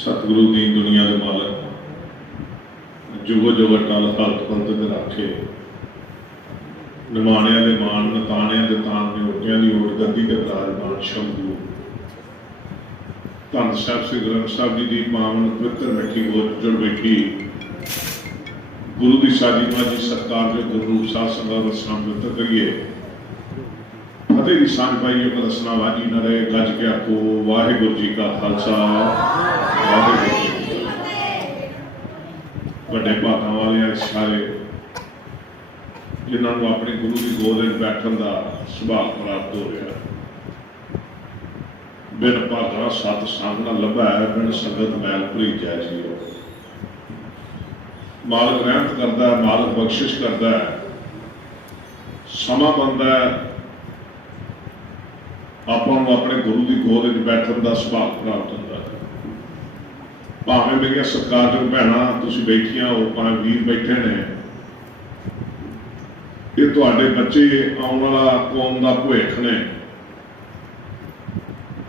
सतगुरु दी दुनिया के मालक जुगो जुग अटल हलत पलत दे राखे निमाणिया दे मान नताणिया दे तान नियोटिया दी ओट गद्दी ते विराजमान शंभू धन साहब श्री ग्रंथ साहब जी की पावन पवित्र मिठी गोद जुड़ बैठी गुरु की साजी माजी सरकार जो गुरु रूप साध संगत रसना पवित्र करिए फतेह की सांझ पाइए पर रसना वाजी न रहे गज के आखो वाहिगुरु जी का खालसा वाहिगुरु जी की बड़े भागों वाले सारे जिन्होंने अपने गुरु की गोद में बैठन का सुभाग प्राप्त हो रहा बिन भागा सत सामना लभा है बिन संगत मैल भरी जय जी मालक रहमत करता है मालक बख्शिश करता है समा बनता है अपन अपने गुरु की गोद में बैठन का सुभाग प्राप्त होता है भावें मेरिया सत्कारयोग भैणां तुसीं बैठियां हो भावें वीर बैठे ने ये तुहाडे बच्चे आउण वाला कौम का भविख ने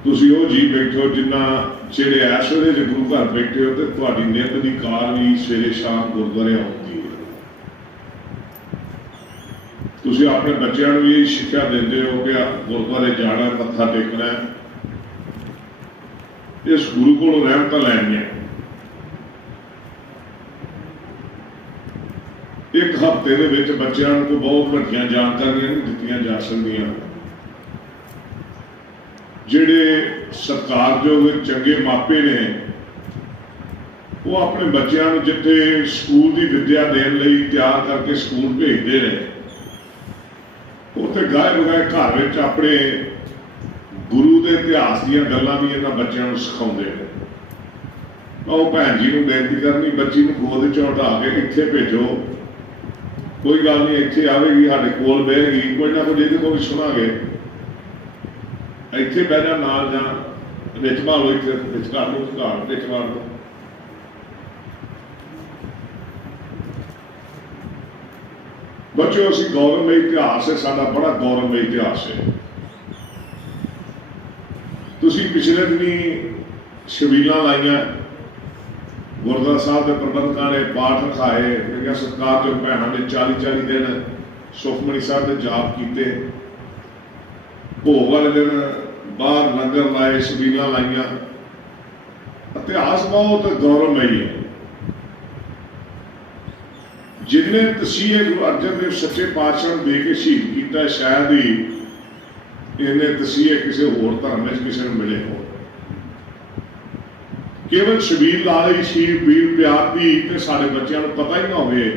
तुसीं वो जी बैठे हो जिन्ना जेड़े इस वेले जे गुरु घर बैठे हो तो तुहाडी नित दी कार भी सवेरे शाम गुरुद्वारे आउंदी है तुसीं अपने बच्चों को भी शिक्षा देंदे हो कि गुरुद्वारे जाना मत्था टेकना इस गुरु को रहमत लैनियां एक हफ्ते के विच बच्चों को बहुत वड्डियां जानकारियां नहीं दित्तियां जा सकदियां जिहड़े सत्कारयोग चंगे मापे ने वो अपने बच्चों को जिथे स्कूल की विद्या देने लई तैयार करके स्कूल भेजते हैं उत्थे गाए बगाए घर में अपने गुरु के इतिहास दीयां गल्लां भी इन्हां बच्चों को सिखाउंदे हैं वो भैन जी को बेनती करनी बच्ची को गोद च उठा के इत्थे भेजो कोई गल नहीं इत्थे आवेगी साडे कोल बहेगी कोई ना कोई इहदे कोल भी सुनांगे इत्थे बह जा नाल जा विच भालो इत्थे विच कर लो घर विच वार लो बच्चों असी गौरवमय इतिहास है साडा बड़ा गौरवमय इतिहास है तुसीं पिछले दिनी छबीलां लाइयां गुरुद्वारा साहब के प्रबंधकों ने पाठ रखाए मेरिया सत्कारयोग भैणां ने 40-40 दिन सुखमनी साहब के जाप किए भोग वाले दिन बाहर लंगर लाए छबीलां लाइयां इतिहास बहुत गौरवमयी है जिन्हें तसीहे गुरु अर्जन देव सच्चे पातशाह दे के शहीद किया शायद ही इन्हें तसीहे किसी होर धर्म में किसी को मिले हो केवल शबील ला ली शीर पीर प्यार की तो सारे बच्चों को पता ही ना हो ये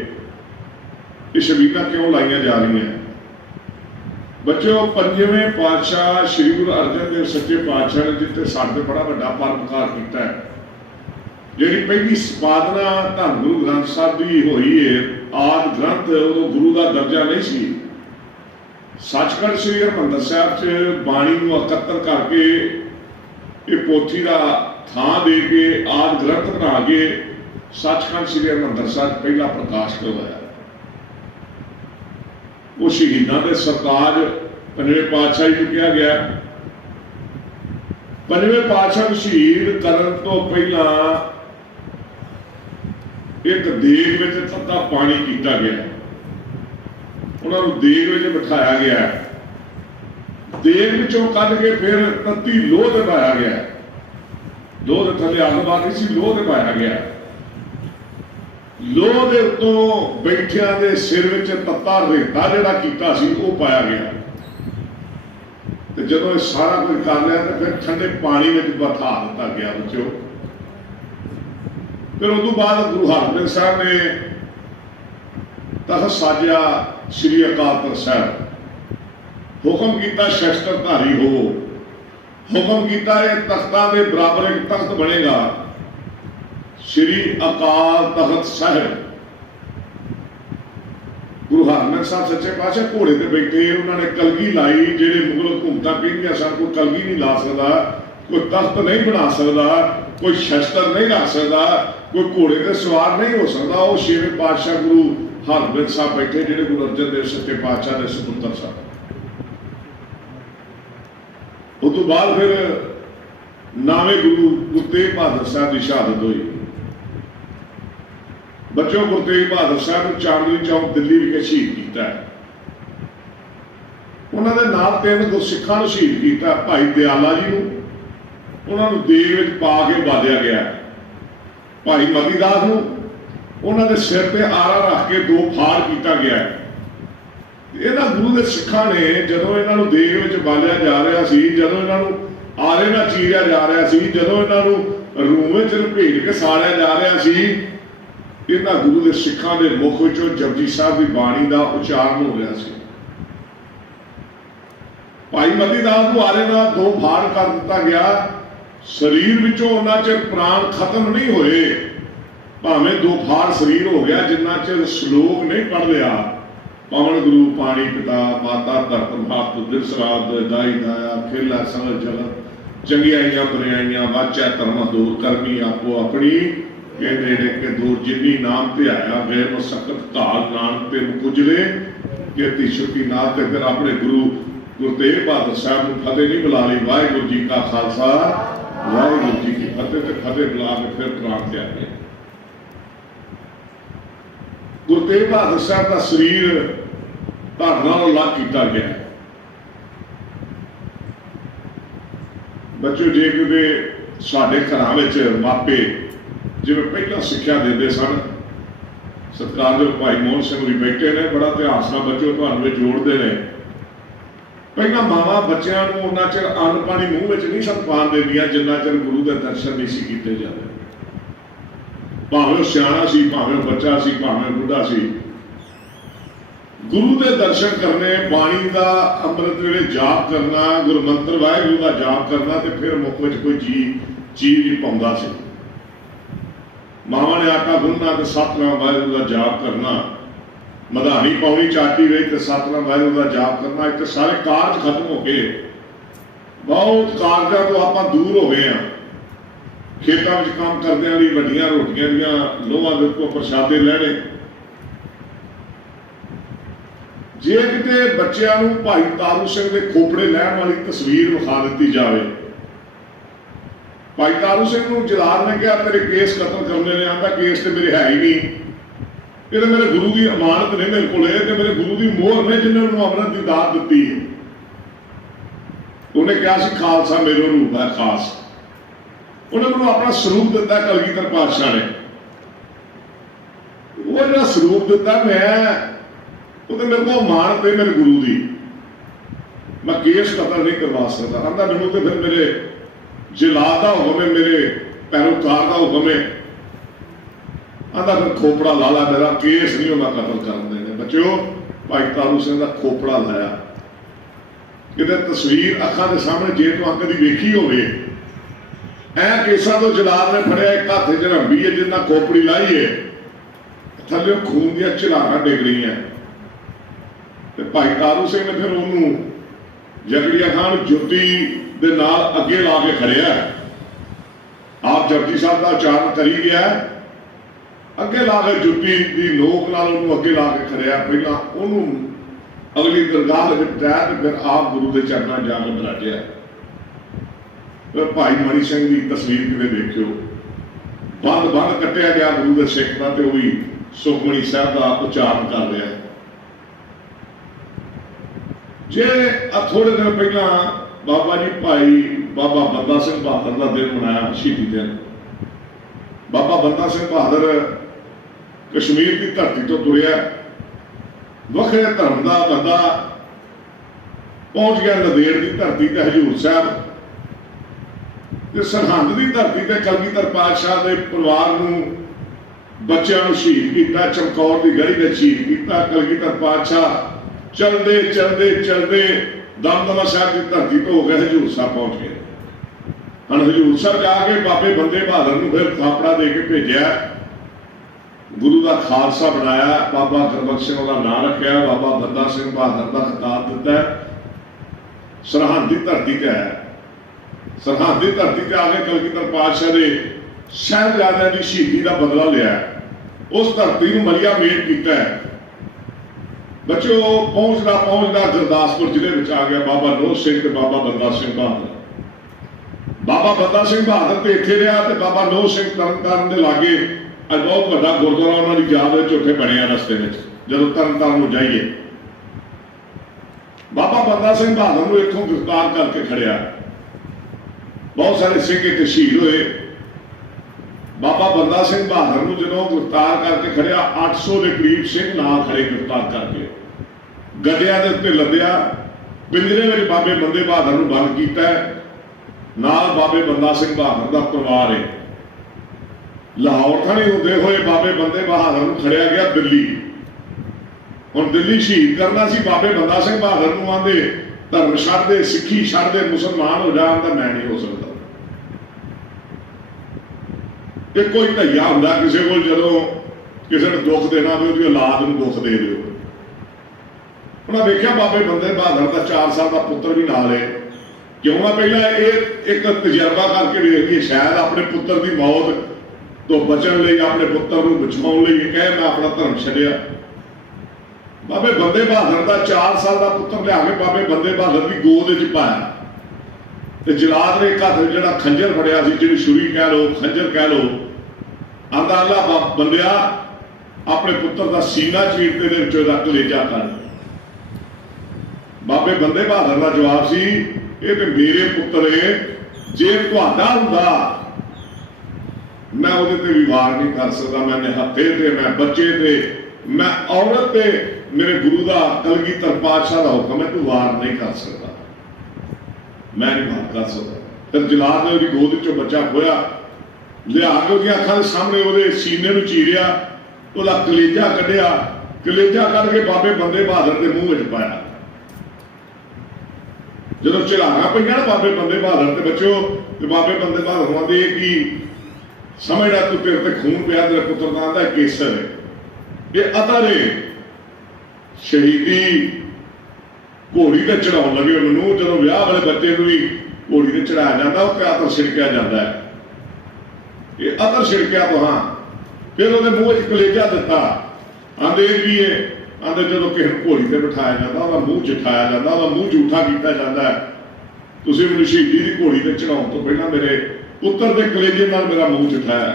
शबीलां क्यों लाइया जा रही हैं बच्चों पंजवें पातशाह श्री गुरु अर्जन देव सच्चे पातशाह ने जिते साढ़े बड़ा बड़ा परोपकार किया है जी पहली संपादना धन गुरु ग्रंथ साहब की हुई है आदि ग्रंथ उदों गुरु का दर्जा नहीं सी सचखंड श्री हरमंदर साहब च बाणी को एकत्र करके ये पोथी का थां दे के आदि ग्रंथ बना के सचखंड श्री हरमंदर साहब पहला प्रकाश करवाया वो शहीदों के सरताज पंजवें पातशाह को कहा गया पंजवें पातशाह को शहीद करन तो पहला एक देग में तत्ता पानी किया गया उन्होंने देग में बिठाया गया देग विचों कढ़ के फिर तत्ती लोह ते पाया गया लोह के थले अग बाकी सी लोह ते पाया गया लोह के उत्तों बैठिया के सिर में तत्ता रेता जिहड़ा कीता सी वो पाया गया तो जदों ये सारा कुछ कर लिया तो फिर ठंडे पानी में बिठा दिता गया बच्चों फिर उस बाद गुरु हरगोबिंद साहब ने तख्त साजिया श्री अकाल तख्त साहब हुक्म किया शस्त्रधारी हो हुक्म किया तख्तां के बराबर एक तख्त बनेगा श्री अकाल तख्त साहब गुरु हरगोबिंद साहब सच्चे पातशाह घोड़े ते बैठे उन्होंने कलगी लाई जेडे मुगल हुकूमत कहंदियां सन कोई कलगी नहीं ला सकता कोई तख्त नहीं बना सकता कोई शस्त्र नहीं रख सकता कोई घोड़े ते सवार नहीं हो सकता वो छेवें पातशाह गुरु हरगोबिंद साहब बैठे जेडे गुरु अर्जन देव सच्चे पातशाह के सपुत्र साहब उस तो बाद फिर नावे गुरु गुरु तेग बहादुर साहब की शहादत हुई। बच्चों, गुरु तेग बहादुर साहब को चांदनी चौक दिल्ली विखे शहीद किया। उन्होंने नाल 3 गुरसिखां नूं शहीद किया। भाई दयाला जी नूं उन्होंने देग विच पा के बालिया गया। भाई मतीदास नूं उन्होंने सिर ते आरा रख के 2 फाड़ किया गया। इन्हां गुरु के सिखां ने जदों इन्हां नूं देग विच बालिया जा रहा सी, जदों इन्हां नूं आरे नाल चीरिया जा रहा सी, जदों इन्हां नूं रूम विच लपेट के साड़िया जा रहा सी, इन्हां गुरु के सिखां दे मुख विचों जपजी साहब की बाणी का उच्चारण हो रहा सी। भाई मतीदास को आरे नाल 2 फाड़ कर दिता गया। शरीर विचों उन्ना चिर प्राण खत्म नहीं होए, भावें 2 फाड़ शरीर हो गया, जिन्ना चिर श्लोक नहीं पढ़ लिया। पवन गुरु पानी पिता माता धरत मात दिसरात दाई दाया खेला समझ जगत चंगियाइयां बुराइयां वाचा धर्म दूर करनी आपो अपनी के नेड़े के दूर जिन्नी नाम ते आया गैर मसकत घाल नानक ते कुजले कीर्ति छुट्टी नाल। ते फिर अपने गुरु गुरु तेग बहादुर साहब को फतेह नहीं बुला ली। वाहिगुरू जी का खालसा वाहिगुरू जी की फतेह। ते फतेह बुला के फिर प्राण त्यागे। गुरु तेग बहादुर साहब का शरीर धड़ नालों अलग किया गया। बच्चों, जे कि साडे घरां विच मापे जिवें पहला सिक्ख्या देंदे सन, सत्कारयोग भाई मोहन सिंह भी बैठे ने, बड़ा इतिहास नाल बच्चों तुहानूं जोड़दे ने। पहला मावां बच्चों को उन्ना चिर अन्न पानी मूँह में नहीं सन पान देंदियां जिन्ना चिर गुरु के दर्शन नहीं सी कीते जांदे। भावें सियाणा सी, भावें बच्चा सी, भावें बुढ़ा सी, गुरु के दर्शन करने, बाणी का अमृत वेले जाप करना, गुरु मंत्र वाहिगुरू का जाप करना, तो फिर मुख में कोई चीज ही पाउंदा सी। मावां ने आटा गुनना तो सतनाम वाहिगुरू का जाप करना, मधानी पाउनी चाटी गई तो सतनाम वाहिगुरू का जाप करना। इतने सारे कारज खत्म हो गए, बहुत कारजा तो आप दूर हो गए हैं। खेतों में काम करदे ली वड्डियां रोटियां दियां लोहां दे उत्तों प्रसादे लैणे। जे किते बच्चों को भाई तारू सिंह के खोपड़े लैण वाली तस्वीर विखा दी जाए, भाई तारू सिंह को जलाल ने कहा तेरे केस कतल करने ने, आंदा केस तो मेरे है ही नहीं, ये तो मेरे गुरु की अमानत ने मेरे को, मेरे गुरु की मोहर ने जिन्हें उन्होंने अमृत की दात दी है। उन्हें कहा सी खालसा मेरा रूप है खास। उन्हें मैंने अपना स्वरूप दिता कलगीधर पातशाह ने। वो जो स्वरूप दिता मैं वो तो मेरे को अमानत है मेरे गुरु की, मैं केस कतल नहीं करवा सकता। आंदा मैनू तो फिर मेरे जिलाद का हुक्म है, मेरे पैरोकार का हुक्म है, आंदा फिर खोपड़ा ला ला, मेरा केस नहीं मैं कतल कर देने। बच्चों, भाई तारू सिंह का खोपड़ा लाया, कितने तस्वीर अखा के सामने जे तो अंक की वेखी होवे, ऐ केसा तो जलाद ने फड़िया, एक हाथ च रंबी है जिन्ना खोपड़ी लाई है, थल्ले खून दियां झलारां डिग रही हैं। भाई तारू सिंह ने फिर उन्होंने जगड़िया खान जुत्ती दे नाल अगे ला के खड़िया। आप जपजी साहब का उच्चारण करी गया, अगे ला के जुत्ती की नोक नाल उन्होंने अगे ला के खड़िया। पहला उन्होंने अगली दरगाह में बिठाया तो फिर आप गुरु के चरणों जाकर बराजिया। फिर भाई मणि सिंह की तस्वीर कितने देखियो, बंद बंद कट्टिया गया गुरु के सिख का, तो वही सुखमणी साहब का उच्चारण कर रहा है। जे थोड़े दिन पहला बाबा जी भाई बाबा बंदा सिंह बहादुर का दिन मनाया, शहीदी दिन। बाबा बंदा सिंह बहादुर कश्मीर की धरती तो तुरया, वखरे धर्म का बंदा, पहुंच गया नदेड़ की धरती ते हजूर साहब, सरहंद की धरती ते कलगीधर पातशाह के परिवार को बच्चों को शहीद किया, चमकौर की गढ़ी में शहीद किया। कलगीधर पातशाह चलते चलते चलते दमदमा साहब की धरती तो हो गए हजूर साहब पहुंच गए। हम हजूर साहब जाके बाबे बंदे बहादुर को फिर थापड़ा दे के भेजा, गुरु का खालसा बनाया, बाबा गुरबख्श सिंह का नाम रखा, बाबा बंदा सिंह बहादुर का खिताब दिता। सरहंद की धरती ते है, सरहंद की धरती ते आके कलगीधर पातशाह ने साहिबजादियां की शहीदी का बदला लिया, उस धरती को मलिया मेट किया है। बच्चों, पहुंचता गुरदासपुर जिले में आ गया बाबा नोह सिंह ते बाबा बंदा सिंह बहादुर। बाबा बंदा सिंह बहादुर तो इत्थे रहा तो बाबा नौह सिंह तरनतारन के लागे अज बहुत बड़ा गुरुद्वारा उन्होंने याद उत्थे बनया रस्ते में जो तरनतारन जाइए। बाबा बंदा सिंह बहादुर को इतों गिरफ्तार करके खड़िया, बहुत सारे सिंह इतने शहीद हुए। बाबा बंदा सिंह बहादुर को जो गिरफ्तार करके खड़िया 800 के करीब सिंह नाल खड़े गिरफ्तार करके गड्डिया के उत्ते लद्या, पिंजरे में बाबे बंदे बहादुर को बंद किया, नाल बाबे बंदा सिंह बहादुर का परिवार है। लाहौर थाने होंदे हुए बाबे बंदे बहादुर को खड़िया गया दिल्ली। हुण दिल्ली शहीद करना सी बाबे बंदा सिंह बहादुर को, आंदे धर्म छड्ड दे, सिक्खी छड्ड दे, मुसलमान हो जा, तो मैं नहीं हो सकता। एक कोई धैया हुंदा किसी को, जदों किसी ने दुख देना भी उसकी औलाद को दुख दे दो। उन्हें देखा बाबे बंदे बहादुर का 4 साल का पुत्र भी नाल है, क्यों ना पहला एक तजर्बा करके देखिए, शायद अपने पुत्र की मौत तो बचन लिए, अपने पुत्र को बचाने लिए कहे मैं अपना धर्म छड्डिया। बाबे बंदे बहादुर का 4 साल का पुत्र लिया के बाबे बंदे बहादुर की गोद च पाया, तो जलाद ने एक हाथ जो खंजर फड़िया सी, जी छुरी कह लो खंजर कह लो, आंदा अल्लाह बंदिया अपने पुत्र का सीना चीर के कलेजा कर। बाबे बंदे बहादुर का जवाब सी, ये तो मेरे पुत्र है, जे तुहाडा हुंदा मैं उहदे ते भी वार नहीं कर सकता, मैं निहत्थे ते, मैं बच्चे ते, मैं औरत ते, मेरे गुरु का कलगीधर पातशाह का हुक्म है, तू वार नहीं कर सकता, मैं नहीं वार कर सकता। फिर जलाद ने उसकी गोद चो बच्चा खोया, लिया के उसकी अखां के सामने वो सीने में चीरिया, उसका कलेजा कढ़िया, कलेजा कढ़ के बाबे बंदे बहादुर के मूँह में पाया। जो चिलाना पे ना बाबे बंदे बहादुर के बच्चों, तो बाबे बंदे बहादुर आते कि समझना तू तेरे ते खून पिया, तेरे पुत्र का आंदा केसर है, ये अतर है। शहीदी घोड़ी ते चढ़ाने लगे मैनू, जो विआह वाले बच्चे को भी घोड़ी ते चढ़ाया जाता, उत्ते अतर छिड़किया जाता है, ये अतर छिड़किया तो हाँ। फिर वो मूँह च कलेजा दिता, आंदे भी है, आंदे जो किसी घोड़ी ते बिठाया जाता, वह मूँह चिठाया जाता, वह मूँह झूठा किया जाता है। तुसीं मैनूं शहीदी की घोड़ी ते चढ़ाउण तो पहला मेरे पुत्र के कलेजे नाल मेरा मूँह चिठाया,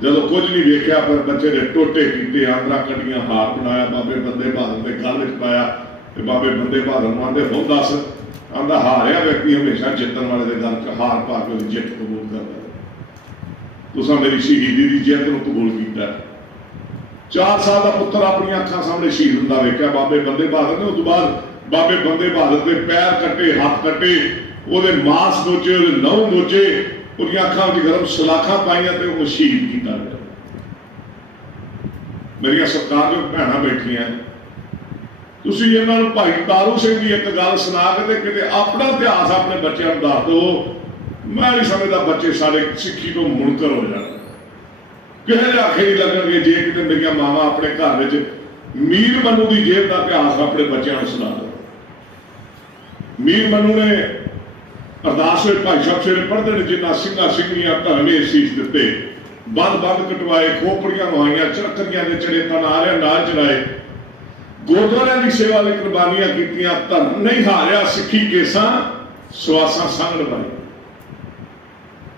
जो कुछ नहीं देखा, पर बच्चे ने टोटे किए, आंदरा कटियां, हार बनाया, बाबे बंदे बहादुर के गल च पाया। बाबे बंदे बहादुर आंदे हुण दस, आंदा हारिया व्यक्ति हमेशा जितण वाले के गल च हार पा के जित कबूल करता, तुसां मेरी शहीदी की जित नूं कबूल किया। 4 साल का पुत्र अपनी अखां सामने शहीद हुंदा वेखिया बाबे बंदे बहादुर ने। उस तो बाद बाबे बंदे बहादुर के पैर कट्टे, हाथ कट्टे, वो मांस नोचे, वो नहू नोचे, उनकी अखां में गर्म सलाखा पाइया, तो वो शहीद किया गया। मेरिया सरकार जो भैन बैठिया, तुसीं इन्हां नूं भाई तारू सिंह की एक गल सुना के किते अपना इतिहास अपने बच्चों को दस दो, मैं नहीं समझदा बच्चे सारे सिक्खी तो मुनकर हो जाए, किसी आखे नहीं लगणगे जे किते मेरिया मावां अपने घर में मीर मनु की जेब का इतिहास अपने बच्चों को सुना दो। मीर मनु ने अरदास में भाई साहब सवेरे पढ़ते हैं, जिन्ना सिंघा सिंघियां धरमे शीश दिते, बंद बंद कटवाए, खोपड़ियां नवाइया, चरखरियां के चढ़े तनारिया नाल चढ़ाए, गुरुद्वारियां की सेवा लिए कुर्बानियां कीतियां, धर्म नहीं हारिया, सिक्खी केसा सुआसा संग निभाई।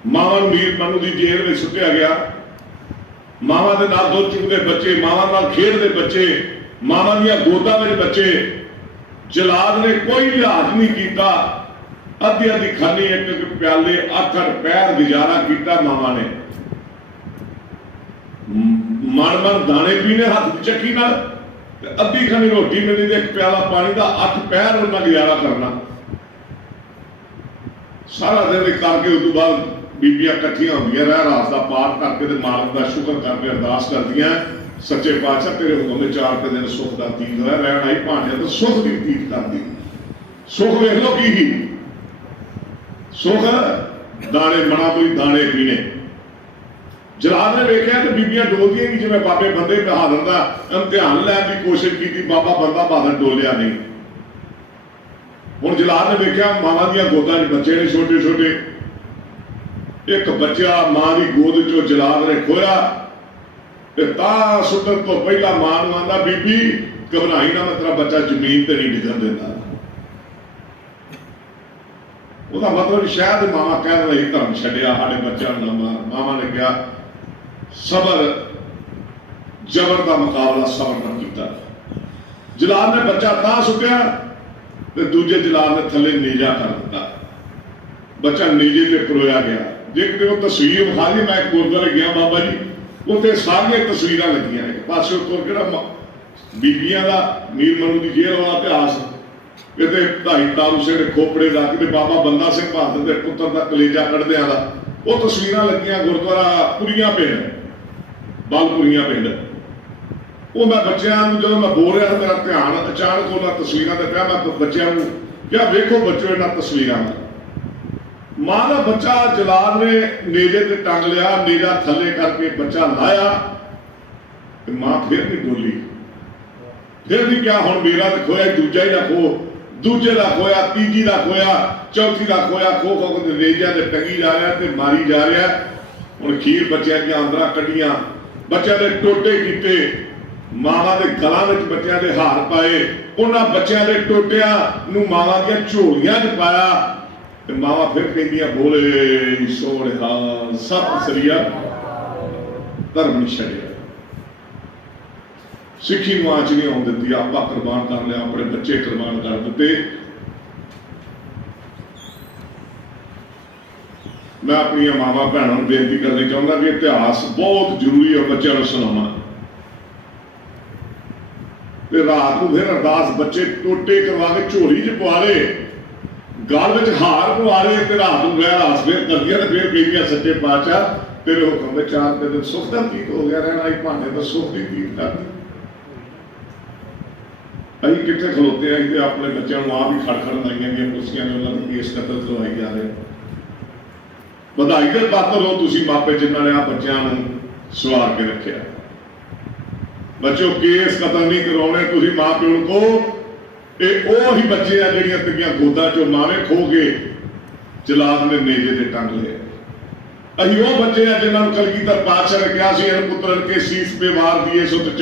मावां मीर मनु की जेल में सुटिया गया, मावां दे नाल दुध चुगदे बच्चे, मावां नाल खेडदे बच्चे, मावां दीयां गोदां विच बच्चे। जलाद ने कोई लिहाज नहीं किया, अद्धी अद्धी खानी एक प्याले 8-8 पैर गुजारा किया मावां ने, मन मन दाने पीने हाथ की चक्की नाल, अद्धी खानी रोटी मिलनी ते एक प्याला पानी का 8 पैर उन्हें गुजारा करना। सारा दिन करके उस बाद बीबियां कट्ठियां होंदियां, रह रास का पाठ करके मालक का शुक्र करके अरदास करदियां, सच्चे पातशाह तेरे हुक्म में 4 दिन सुख का तीत होया, रहन आई भांडे तो सुख की तीत करदी। सुख वेख लो की सुख दाने मना कोई दाने पीने। जलाद ने वेख्या तो बीबियां डोलदियां कि जिवें बाबे बंदे बहादुर का इम्तिहान लैण की कोशिश की, बाबा बंदा बहादुर डोलिया नहीं। हुण जलाद ने वेख्या मावां दीयां गोदां च बच्चे ने छोटे छोटे, एक बच्चा मां की गोद चो जलाद ने खोया, सुटन तो पहला मां नूं आंदा बीबी घबराई ना, मैं तेरा बच्चा जमीन ते नहीं डिगन देता। ਉਹਦਾ ਮਤਲਬ ਸ਼ਾਇਦ ਮਾਵਾ ਕਹਿ ਰਹੀ ਧਰਮ ਛੱਡਿਆ ਸਾਡੇ ਬੱਚਿਆਂ ਨੂੰ ਨਾ ਮਾਵਾ ਨੇ ਕਿਹਾ ਸਬਰ ਜ਼ਬਰ ਦਾ ਮੁਕਾਬਲਾ ਸਬਰ ਨਾਲ ਕੀਤਾ। ਜਲਾਲ ਨੇ ਬੱਚਾ ਤਾਂ ਸੁੱਟਿਆ ਤੇ ਦੂਜੇ ਜਲਾਲ ਨੇ ਥੱਲੇ ਨੇਜਾ ਕਰ ਦਿੱਤਾ, ਬੱਚਾ ਨੇਜੇ ਤੇ ਪਰੋਇਆ ਗਿਆ। ਜੇ ਕਿਤੇ ਉਹ ਤਸਵੀਰ ਵਿਖਾ ਲਈ, ਮੈਂ ਗੁਰਦੁਆਰੇ ਗਿਆ ਬਾਬਾ ਜੀ, ਉੱਥੇ ਸਾਰੀਆਂ ਤਸਵੀਰਾਂ ਲੱਗੀਆਂ। ਇੱਕ ਪਾਸੇ ਉੱਤੋਂ ਕਿਹੜਾ ਬੀਬੀਆਂ ਦਾ ਮੀਰ ਮਨੂ ਦੀ ਜੇਲ੍ਹ ਵਾਲਾ ਇਤਿਹਾਸ, ਕਿਤੇ ਢਾਈ ਤਾਰੂ ਸਿੰਘ ਦੇ ਖੋਪੜੇ ਦਾ, ਕਿਤੇ ਬਾਬਾ ਬੰਦਾ ਸਿੰਘ ਬਹਾਦਰ ਦੇ ਪੁੱਤਰ ਦਾ ਕਲੇਜਾ ਕੱਢਦਿਆਂ ਦਾ, ਉਹ ਤਸਵੀਰਾਂ ਲੱਗੀਆਂ ਗੁਰਦੁਆਰਾ ਪੁਰੀਆਂ ਪਿੰਡ, ਬਲਪੁਰੀਆਂ ਪਿੰਡ। ਉਹ ਮੈਂ ਬੱਚਿਆਂ ਨੂੰ ਜਦੋਂ ਮੈਂ ਬੋਲ ਰਿਹਾ ਮੇਰਾ ਧਿਆਨ ਅਚਾਨਕ ਉਹਨਾਂ ਤਸਵੀਰਾਂ ਤੇ ਪਿਆ। ਮੈਂ ਬੱਚਿਆਂ ਨੂੰ ਕਿਹਾ ਵੇਖੋ ਬੱਚੋ ਇਹਨਾਂ ਤਸਵੀਰਾਂ ਦਾ। ਮਾਂ ਦਾ ਬੱਚਾ ਜਲਾਲ ਨੇ ਨੇਜੇ ਤੇ ਟੰਗ ਲਿਆ, ਨੇਜਾ ਥੱਲੇ ਕਰਕੇ ਬੱਚਾ ਲਾਇਆ ਤੇ ਮਾਂ ਫਿਰ ਨਹੀਂ ਬੋਲੀ। ਫਿਰ ਵੀ ਕਿਹਾ ਹੁਣ ਮੇਰਾ ਤਾਂ ਖੋਇਆ, ਦੂਜਾ ਹੀ ਨਾ ਖੋ, ਦੂਜੇ ਦਾ ਖੋਇਆ, ਤੀਜੀ ਦਾ ਖੋਇਆ, ਚੌਥੀ ਦਾ ਖੋਇਆ, ਖੋ ਖੋ ਕੇ ਨੇਜਿਆਂ ਤੇ ਟੰਗੀ ਜਾ ਰਿਹਾ ਤੇ ਮਾਰੀ ਜਾ ਰਿਹਾ। ਹੁਣ ਖੀਰ ਬੱਚਿਆਂ ਦੀਆਂ ਅੰਦਰਾਂ ਕੱਢੀਆਂ, ਬੱਚਿਆਂ ਦੇ ਟੋਟੇ ਕੀਤੇ, ਮਾਵਾਂ ਦੇ ਗਲਾਂ ਵਿੱਚ ਬੱਚਿਆਂ ਦੇ ਹਾਰ ਪਾਏ, ਉਹਨਾਂ ਬੱਚਿਆਂ ਦੇ ਟੋਟਿਆਂ ਨੂੰ ਮਾਵਾਂ ਦੀਆਂ ਝੋਲੀਆਂ 'ਚ ਪਾਇਆ ਤੇ ਮਾਵਾਂ ਫਿਰ ਕਹਿੰਦੀਆਂ ਬੋਲੇ ਸੋਹਣਾ ਸਤਿ ਸ੍ਰੀ ਅਕਾਲ। ਧਰਮ ਨਹੀਂ ਛੱਡਿਆ, ਸਿੱਖੀ ਨੂੰ ਆਂਚ ਨਹੀਂ ਆਉਣ ਦਿੱਤੀ। ਆਪਾਂ ਕੁਰਬਾਨ ਕਰ ਲਿਆ, ਆਪਣੇ ਬੱਚੇ ਕੁਰਬਾਨ ਕਰ ਦਿੱਤੇ। ਮੈਂ ਆਪਣੀਆਂ ਮਾਵਾਂ ਭੈਣਾਂ ਨੂੰ ਬੇਨਤੀ ਕਰਨੀ ਚਾਹੁੰਦਾ ਕਿ ਇਤਿਹਾਸ ਬਹੁਤ ਜ਼ਰੂਰੀ ਹੈ ਬੱਚਿਆਂ ਨੂੰ ਸੁਣਾਉਣਾ। ਤੇ ਰਾਤ ਨੂੰ ਫਿਰ ਅਰਦਾਸ ਬੱਚੇ ਟੋਟੇ ਕਰਵਾ ਕੇ ਝੋਲੀ 'ਚ ਪਵਾ ਲਏ, ਗਲ ਵਿੱਚ ਹਾਰ ਪਵਾ ਲਏ ਤੇ ਰਾਤ ਨੂੰ ਅਰਦਾਸ ਫਿਰ ਕਰਦੀਆਂ ਤੇ ਫਿਰ ਕਹਿੰਦੀਆਂ ਸੱਚੇ ਪਾਤਸ਼ਾਹ ਤੇਰੇ ਹੁਕਮ ਵਿੱਚ 4 ਦਿਨ ਸੁੱਖ ਦਾ ਗੀਤ ਹੋ ਗਿਆ ਰਹਿਣਾ, ਇਹ ਭਾਂਡੇ ਦਾ ਸੁੱਖ ਦੀ ਗੀਤ ਕਰਦੀ। ਅਸੀਂ ਕਿੱਥੇ ਖਲੋਤੇ ਆ, ਤੇ ਆਪਣੇ ਬੱਚਿਆਂ ਨੂੰ ਆਪ ਹੀ ਖੜਖੜ ਲਾਈਆਂ ਦੀਆਂ ਕੁਰਸੀਆਂ ਨੇ, ਉਹਨਾਂ ਦੇ ਕੇਸ ਕਤਲ ਕਰਵਾਈ ਜਾ ਰਹੇ। ਵਧਾਈ ਦੇ ਪਾਤਰ ਹੋ ਤੁਸੀਂ ਮਾਪੇ ਜਿਨ੍ਹਾਂ ਨੇ ਆ ਬੱਚਿਆਂ ਨੂੰ ਸਵਾਰ ਕੇ ਰੱਖਿਆ। ਬੱਚੋ ਕੇਸ ਕਤਲ ਨਹੀਂ ਕਰਾਉਣੇ, ਤੁਸੀਂ ਮਾਂ ਪਿਓ ਨੂੰ ਕਹੋ ਇਹ ਉਹ ਹੀ ਬੱਚੇ ਆ ਜਿਹੜੀਆਂ ਤੇਰੀਆਂ ਗੋਦਾਂ ਚੋਂ ਮਾਵੇਂ ਖੋ ਕੇ ਜਲਾਲ ਨੇ ਨੇਜੇ ਤੇ ਟੰਗ ਲਏ। ਅਸੀਂ ਉਹ ਬੱਚੇ ਆ ਜਿਨ੍ਹਾਂ ਨੂੰ ਕਲਗੀਧਰ ਪਾਤਸ਼ਾਹ ਨੇ ਕਿਹਾ ਸੀ ਇਹਨ ਪੁੱਤਰਨ ਕੇ ਸੀਸ ਪੇ ਵਾਰ ਦੀਏ ਸੁਤ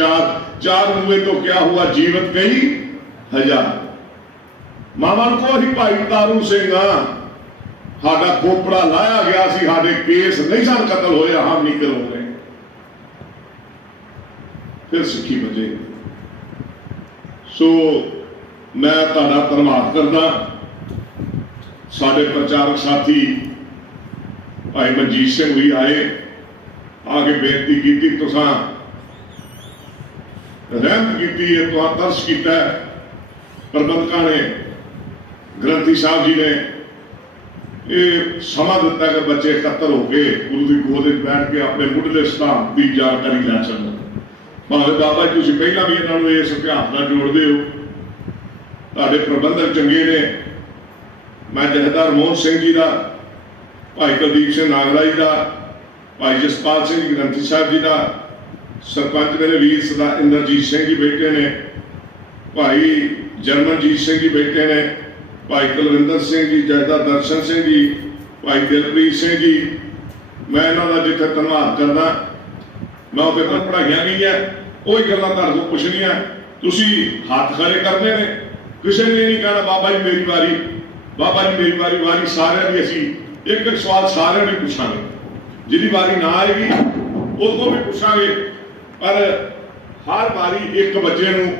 ਚਾਰ ਮੂਏ ਤੋਂ ਕਿਆ ਹੁਆ ਜੀਵਤ ਕਈ ਹਜ਼ਾਰ। ਮਾਵਾਂ ਨੂੰ ਕਹੋ ਅਸੀਂ ਭਾਈ ਤਾਰੂ ਸਿੰਘ ਆ, ਸਾਡਾ ਖੋਪੜਾ ਲਾਇਆ ਗਿਆ ਸੀ, ਸਾਡੇ ਕੇਸ ਨਹੀਂ ਸਨ ਕਤਲ ਹੋਇਆ, ਹਮ ਨਹੀਂ ਕਰੋਗੇ। ਫਿਰ ਸਿੱਖੀ ਬਚੇ। ਸੋ ਮੈਂ ਤੁਹਾਡਾ ਧੰਨਵਾਦ ਕਰਦਾ। ਸਾਡੇ ਪ੍ਰਚਾਰਕ ਸਾਥੀ ਭਾਈ ਮਨਜੀਤ ਸਿੰਘ ਵੀ ਆਏ, ਆ ਕੇ ਬੇਨਤੀ ਕੀਤੀ, ਤੁਸੀਂ ਰਹਿਮਤ ਕੀਤੀ ਹੈ, ਤੁਸੀਂ ਤਰਸ ਕੀਤਾ। ਪ੍ਰਬੰਧਕਾਂ ਨੇ, ਗ੍ਰੰਥੀ ਸਾਹਿਬ ਜੀ ਨੇ ਇਹ ਸਮਾਂ ਦਿੱਤਾ ਕਿ ਬੱਚੇ ਇਕੱਤਰ ਹੋ ਕੇ ਗੁਰੂ ਦੀ ਗੋਦ ਵਿੱਚ ਬੈਠ ਕੇ ਆਪਣੇ ਮੁੱਢਲੇ ਸਿਧਾਂਤ ਦੀ ਜਾਣਕਾਰੀ ਲੈ ਸਕਣ। ਭਾਵੇਂ ਬਾਬਾ ਜੀ ਤੁਸੀਂ ਪਹਿਲਾਂ ਵੀ ਇਹਨਾਂ ਨੂੰ ਇਸ ਇਤਿਹਾਸ ਨਾਲ ਜੋੜਦੇ ਹੋ, ਤੁਹਾਡੇ ਪ੍ਰਬੰਧਕ ਚੰਗੇ ਨੇ। ਮੈਂ ਜਥੇਦਾਰ ਮੋਹਨ ਸਿੰਘ ਜੀ ਦਾ, ਭਾਈ ਕੁਲਦੀਪ ਸਿੰਘ ਨਾਗਰਾ ਜੀ ਦਾ, ਭਾਈ ਜਸਪਾਲ ਸਿੰਘ ਜੀ ਗ੍ਰੰਥੀ ਸਾਹਿਬ ਜੀ ਦਾ, ਸਰਪੰਚ ਮੇਰੇ ਵੀਰ ਸਰਦਾਰ ਇੰਦਰਜੀਤ ਸਿੰਘ ਜੀ ਬੈਠੇ ਨੇ, ਭਾਈ ਜਰਮਨਜੀਤ ਸਿੰਘ ਜੀ ਬੈਠੇ ਨੇ, ਭਾਈ ਕੁਲਵਿੰਦਰ ਸਿੰਘ ਜੀ, ਜਥੇਦਾਰ ਦਰਸ਼ਨ ਸਿੰਘ ਜੀ, ਭਾਈ ਦਿਲਪ੍ਰੀਤ ਸਿੰਘ ਜੀ। ਮੈਂ ਇਹਨਾਂ ਦਾ ਜਿੱਥੇ ਧੰਨਵਾਦ ਕਰਦਾ। ਮੈਂ ਉਹ ਪੇਪਰ ਪੜ੍ਹਾਈਆਂ ਗਈਆਂ, ਉਹੀ ਗੱਲਾਂ ਤੁਹਾਡੇ ਤੋਂ ਪੁੱਛਣੀਆਂ। ਤੁਸੀਂ ਹੱਥ ਖੜੇ ਕਰਨੇ ਨੇ, ਕਿਸੇ ਨੇ ਨਹੀਂ ਕਹਿਣਾ ਬਾਬਾ ਜੀ ਮੇਰੀ ਵਾਰੀ, ਬਾਬਾ ਜੀ ਮੇਰੀ ਵਾਰੀ। ਵਾਰੀ ਸਾਰਿਆਂ ਦੀ ਅਸੀਂ ਇੱਕ ਇੱਕ ਸਵਾਲ ਸਾਰਿਆਂ ਨੂੰ ਪੁੱਛਾਂਗੇ, ਜਿਹਦੀ ਵਾਰੀ ਨਾ ਆਏਗੀ ਉਦੋਂ ਵੀ ਪੁੱਛਾਂਗੇ। ਪਰ ਹਰ ਵਾਰੀ ਇੱਕ ਬੱਚੇ ਨੂੰ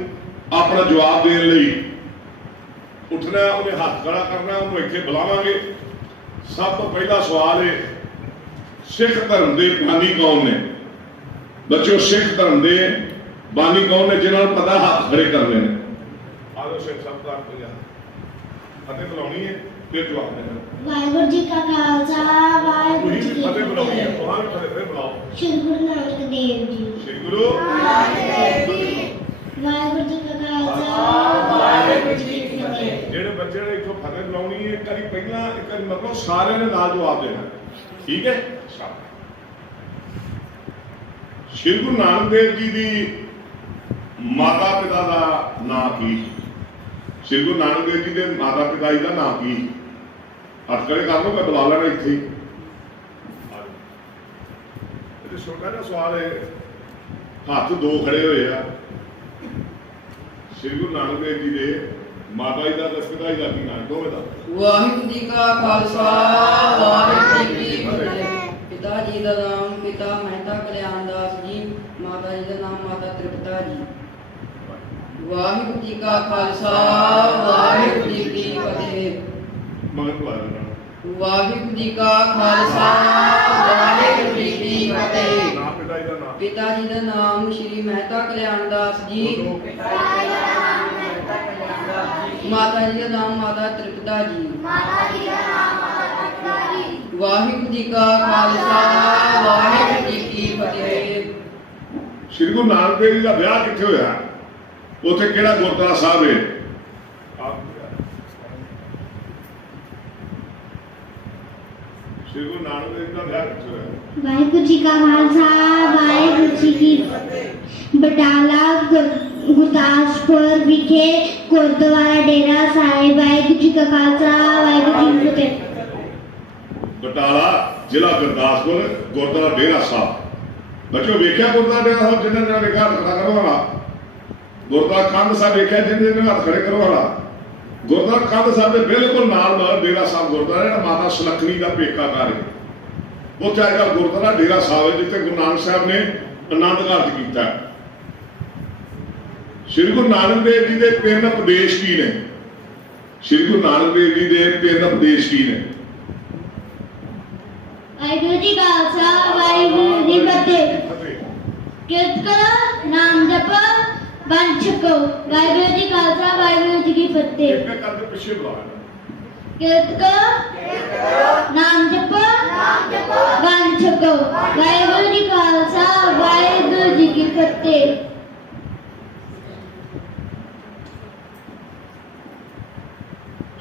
ਆਪਣਾ ਜਵਾਬ ਦੇਣ ਲਈ ਉੱਠਣਾ, ਉਹਨੇ ਹੱਥ ਖੜਾ ਕਰਨਾ, ਉਹਨੂੰ ਇੱਥੇ ਬੁਲਾਵਾਂਗੇ। ਸਭ ਤੋਂ ਪਹਿਲਾ ਸਵਾਲ ਹੈ ਸਿੱਖ ਧਰਮ ਦੇ ਬਾਨੀ ਕੌਣ ਨੇ? ਬੱਚਿਓ ਸਿੱਖ ਧਰਮ ਦੇ ਬਾਨੀ ਕੌਣ ਨੇ ਜਿਨ੍ਹਾਂ ਨੂੰ ਪਤਾ ਹੱਥ ਖੜੇ ਕਰਨੇ ਨੇ? ਆਲੋ ਸਿੱਖ ਸਬਦਾਰ ਤੋਂ ਫਤਿਹ ਬੁਲਾਉਣੀ ਹੈ, ਫਿਰ ਜਵਾਬ ਦੇਣਾ। ਵਾਹਿਗੁਰੂ ਜੀ ਕਾ ਖਾਲਸਾ, ਵਾਹਿਗੁਰੂ ਜੀ ਕੀ ਫਤਿਹ ਬੁਲਾਉਣੀ ਹੈ, ਫਤਿਹ। ਤੁਹਾਨੂੰ ਫਤਿਹ ਬੁਲਾਓ। ਸ਼੍ਰੀ ਗੁਰੂ ਨਾਨਕ ਦੇਵ ਜੀ। ਸ੍ਰੀ ਗੁਰੂ ਵਾਹਿਗੁਰੂ ਜੀ ਕਾ ਖਾਲਸਾ, ਵਾਹਿਗੁਰੂ ਜੀ ਕੀ ਫਤਿਹ। ਜਿਹੜੇ ਬੱਚੇ ਨੇ ਇੱਥੋਂ ਫਤਿਹ ਬੁਲਾਉਣੀ ਹੈ, ਇੱਕ ਵਾਰੀ ਪਹਿਲਾਂ ਇੱਕ ਵਾਰੀ ਮਤਲਬ ਸਾਰਿਆਂ ਨੇ ਨਾਲ ਜਵਾਬ ਦੇਣਾ, ਠੀਕ ਹੈ? ਸ਼੍ਰੀ ਗੁਰੂ ਨਾਨਕ ਦੇਵ ਜੀ ਦੀ ਮਾਤਾ ਪਿਤਾ ਦਾ ਨਾਂ ਕੀ? ਸ਼੍ਰੀ ਗੁਰੂ ਨਾਨਕ ਦੇਵ ਜੀ ਦੇ ਮਾਤਾ ਪਿਤਾ ਜੀ ਦਾ ਨਾਂ ਕੀ? ਹੱਥ ਖੜੇ ਕਰ ਲਓ, ਮੈਂ ਬੁਲਾ ਲੈਣਾ ਇੱਥੇ। ਇਹ ਛੋਟਾ ਜਿਹਾ ਸਵਾਲ ਹੈ, ਹੱਥ ਦੋ ਖੜੇ ਹੋਏ ਆ। ਸ਼੍ਰੀ ਗੁਰੂ ਨਾਨਕ ਦੇਵ ਜੀ ਦੇ ਮਾਤਾ ਜੀ ਦਾ ਤੇ ਪਿਤਾ ਜੀ ਦਾ ਕੀ ਨਾਮ ਦੋਵੇਂ ਦਾ? ਵਾਹਿਗੁਰੂ ਜੀ ਕਾ ਖਾਲਸਾ ਵਾਹਿਗੁਰੂ ਜੀ ਕੀ ਫਤਿਹ। ਪਿਤਾ ਜੀ ਦਾ ਨਾਮ ਪਿਤਾ ਮਹਿਤਾ ਕਲਿਆਣ ਦਾਸ ਜੀ, ਮਾਤਾ ਜੀ ਦਾ ਨਾਮ ਮਾਤਾ ਤ੍ਰਿਪਤਾ ਜੀ। ਵਾਹਿਗੁਰੂ ਜੀ ਕਾ ਖਾਲਸਾ ਵਾਹਿਗੁਰੂ ਜੀ ਕੀ ਫਤਿਹ। ਮਗਰ ਪਲਾ ਦੇਣਾ ਵਾਹਿਗੁਰੂ ਜੀ ਕਾ ਖਾਲਸਾ ਵਾਹਿਗੁਰੂ ਜੀ ਕੀ ਫਤਿਹ। ਨਾਮ ਪਿਤਾ ਜੀ ਦਾ ਨਾਮ? ਪਿਤਾ ਜੀ ਦਾ ਨਾਮ ਸ਼੍ਰੀ ਮਹਿਤਾ ਕਲਿਆਣ ਦਾਸ ਜੀ, ਮਾਤਾ ਜੀ ਦਾ ਨਾਮ ਮਾਤਾ ਤ੍ਰਿਪਤਾ ਜੀ। ਵਾਹਿਗੁਰੂ ਜੀ ਕਾ ਖਾਲਸਾ ਵਾਹਿਗੁਰੂ ਜੀ ਕੀ ਫਤਿਹ। ਸ਼੍ਰੀ ਗੁਰੂ ਨਾਨਕ ਦੇਵ ਜੀ ਦਾ ਵਿਆਹ ਕਿੱਥੇ ਹੋਇਆ? ਉੱਥੇ ਕਿਹੜਾ ਗੁਰਦੁਆਰਾ ਸਾਹਿਬ ਹੈ? ਸ਼੍ਰੀ ਗੁਰੂ ਨਾਨਕ ਦੇਵ ਜੀ ਦਾ ਵਿਆਹ ਕਿੱਥੇ ਹੋਇਆ? ਵਾਹਿਗੁਰੂ ਜੀ ਕਾ ਖਾਲਸਾ ਵਾਹਿਗੁਰੂ ਜੀ ਕੀ ਫਤਿਹ। ਬਟਾਲਾ ਗੁਰਦਾਸਪੁਰ ਵਿਖੇ ਗੁਰਦੁਆਰਾ ਡੇਰਾ ਸਾਹਿਬ। ਵਾਹਿਗੁਰੂ ਜੀ ਕਾ ਖਾਲਸਾ ਵਾਹਿਗੁਰੂ ਜੀ ਕੀ ਫਤਿਹ। ਬਟਾਲਾ ਜ਼ਿਲ੍ਹਾ ਗੁਰਦਾਸਪੁਰ ਗੁਰਦੁਆਰਾ ਡੇਰਾ ਸਾਹਿਬ। ਬੱਚੋ ਵੇਖਿਆ ਗੁਰਦੁਆਰਾ ਡੇਰਾ ਸਾਹਿਬ ਜਿੰਨੇ ਜਣਾ ਵੇਖਿਆ ਹੱਥ ਖੜਾ ਕਰੋ ਵਾਲਾ। ਗੁਰਦੁਆਰਾ ਕੰਧ ਸਾਹਿਬ ਵੇਖਿਆ ਜਿੰਨੇ ਜਣੇ ਹੱਥ ਖੜੇ ਕਰੋ ਵਾਲਾ। ਗੁਰਦੁਆਰਾ ਕੰਧ ਸਾਹਿਬ ਦੇ ਬਿਲਕੁਲ ਨਾਲ ਡੇਰਾ ਸਾਹਿਬ ਗੁਰਦੁਆਰਾ ਜਿਹੜਾ ਮਾਤਾ ਸੁਲੱਖਣੀ ਦਾ ਪੇਕਾ ਘਰ ਹੈ। ਉੱਥੇ ਅੱਜ ਕੱਲ੍ਹ ਗੁਰਦੁਆਰਾ ਡੇਰਾ ਸਾਹਿਬ ਹੈ ਜਿੱਥੇ ਗੁਰੂ ਨਾਨਕ ਸਾਹਿਬ ਨੇ ਆਨੰਦ ਕਾਰਜ ਕੀਤਾ। ਸ਼੍ਰੀ ਗੁਰੂ ਨਾਨਕ ਦੇਵ ਜੀ ਦੇ ਤਿੰਨ ਉਪਦੇਸ਼ ਕੀ ਨੇ? ਸ਼੍ਰੀ ਗੁਰੂ ਨਾਨਕ ਦੇਵ ਜੀ ਦੇ ਤਿੰਨ ਉਪਦੇਸ਼ ਕੀ ਨੇ? ਵਾਹਿਗੁਰੂ ਜੀ ਕਾ ਖਾਲਸਾ ਵਾਹਿਗੁਰੂ ਜੀ ਕੀ ਫਤਿਹ। ਕਿਰਤ ਕਰੋ, ਨਾਮ ਜਪੋ, ਵੰਡ ਛਕੋ। ਵਾਹਿਗੁਰੂ ਜੀ ਕਾ ਖਾਲਸਾ ਵਾਹਿਗੁਰੂ ਜੀ ਕੀ ਫਤਿਹ। ਇੱਕ ਕਰਦੇ ਪਿੱਛੇ ਬੁਲਾਇਆ ਕਿਰਤ ਕਰੋ, ਨਾਮ ਜਪੋ, ਵੰਡ ਛਕੋ। ਵਾਹਿਗੁਰੂ ਜੀ ਕਾ ਖਾਲਸਾ ਵਾਹਿਗੁਰੂ ਜੀ ਕੀ ਫਤਿਹ।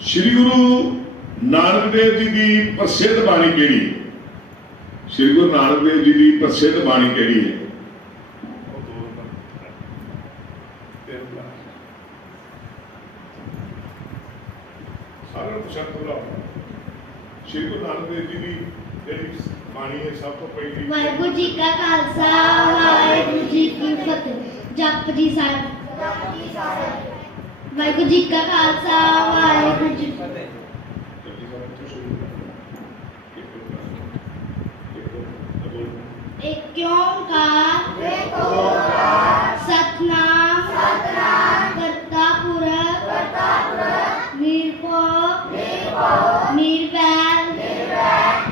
ਸ਼੍ਰੀ ਗੁਰੂ ਨਾਨਕ ਦੇਵ ਜੀ ਦੀ ਪ੍ਰਸਿੱਧ ਬਾਣੀ ਕਿਹੜੀ ਹੈ? ਸ਼੍ਰੀ ਗੁਰੂ ਨਾਨਕ ਦੇਵ ਜੀ ਦੀ ਪ੍ਰਸਿੱਧ ਬਾਣੀ ਕਿਹੜੀ ਹੈ? ਸਾਰਿਆਂ ਨੂੰ ਪੁੱਛਣ ਤੋਂ ਸ਼੍ਰੀ ਗੁਰੂ ਨਾਨਕ ਦੇਵ ਜੀ ਦੀ ਜਿਹੜੀ ਬਾਣੀ ਹੈ ਸਭ ਤੋਂ ਪਹਿਲੀ ਵਾਹਿਗੁਰੂ ਜੀ ਕਾ ਖਾਲਸਾ ਵਾਹਿਗੁਰੂ ਜੀ ਕੀ ਫਤਿਹ। ਜਪਜੀ ਸਾਹਿਬ। ਵਾਹਿਗੁਰੂ ਜੀ ਕਾ ਖਾਲਸਾ ਵਾਹਿਗੁਰੂ ਜੀ ਕੀ ਫਤਿਹ। ਇੱਕ ਓੰਕਾਰ ਸਤਨਾਮ ਕਰਤਾ ਪੁਰਖ ਨਿਰਭਉ ਨਿਰਵੈਰ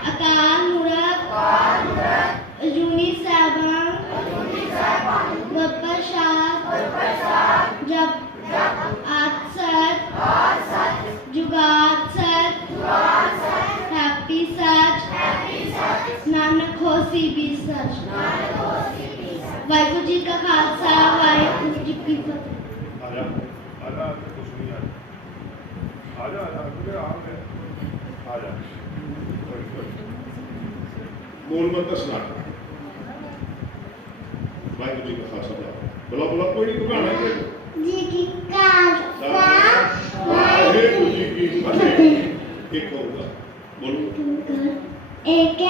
ਅਕਾਲ ਮੂਰਤ ਅਜੂਨੀ ਸਾਹਿਬਾਨ ਗੁਰਪ੍ਰਸਾਦ ਜਪ ਆਦਿ ਸਚ ਜੁਗਾਦ ਸਚ ਹੈਪੀ ਸਚ ਨਾਨਕ ਹੋਸੀ ਵੀ ਸਚ। ਵਾਹਿਗੁਰੂ ਜੀ ਕਾ ਖਾਲਸਾ ਵਾਹਿਗੁਰੂ ਜੀ ਕੀ ਫਤਿਹ। ਆ ਜਾ ਕੁਛ ਨਹੀਂ ਆ ਜਾ ਆ ਜਾ ਮੂਲ ਮੰਤਰ ਸੁਣਾ। ਵਾਹਿਗੁਰੂ ਜੀ ਕਾ ਖਾਲਸਾ ਬੋਲਾ ਕੋਈ ਨਹੀਂ ਘਬਰਾਣਾ ਜੀ ਕੀ ਖਾਲਸਾ ਵਾਹਿਗੁਰੂ ਜੀ ਕੀ ਫਤਿਹ। ਇੱਕ ਹੋਊਗਾ ਬੋਲੋ। ਏਕ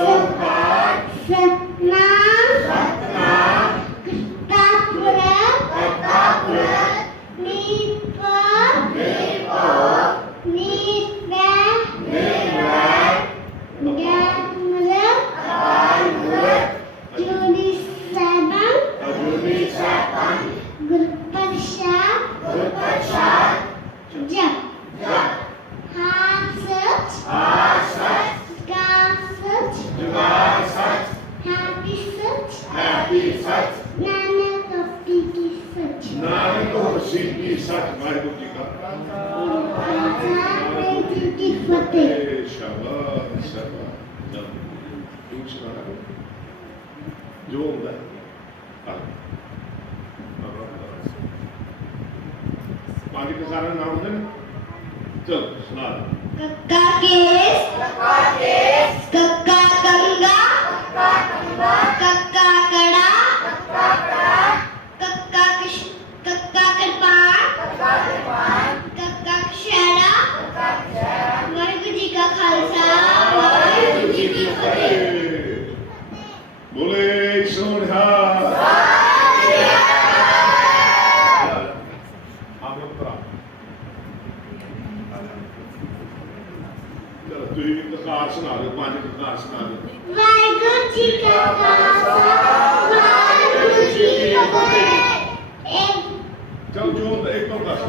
ਓੰਕਾਰ ਸਤਨਾਮ ਕਰਤਾ ਪੁਰਖ ਨਿਰਭਉ ਨਿਰਵੈਰ ਅਕਾਲ ਮੂਰਤ ਅਜੂਨੀ ਸਾਹਿਬਾਨ ਗੁਰਪ੍ਰਸਾਦ ਜਪ ਆਦਿ ਸਚ ਜੁਗਾਦ ਸਚ ਹੈਪੀ ਸਚ ਨਾਨਕ ਹੋਸੀ ਕੀ ਸਚ। ਵਾਹਿਗੁਰੂ ਜੀ ਕਾ ਵਾਹਿਗੁਰੂ ਜੀ ਕੀ ਫਤਿਹ। ਸ਼ਾਬਾਸ਼ ਜੋ ਹੁੰਦਾ ਬਾਕੀ ਦੇ ਸਾਰੇ ਨਾਮ ਹੁੰਦੇ ਨੇ। ਚਲ ਸੁਣਾ। ਕੱਕਾ ਕੇਸ ਕੱਕਾ ਕੰਗਾ ਕੱਕਾ ਕੜਾ ਕੱਕਾ ਕਿਰਪਾਨ ਕੱਕਾ ਕਸ਼ਹਿਰਾ। ਵਾਹਿਗੁਰੂ ਜੀ ਕਾ ਖਾਲਸਾ ਵਾਹਿਗੁਰੂ ਜੀ ਕੀ ਫਤਿਹ। ਬੋਲੇ ਸੋਨਿਹਾ। आप लोग जी का खालसा वाहिगुरु जी की फतेह। चल जो एक तो दस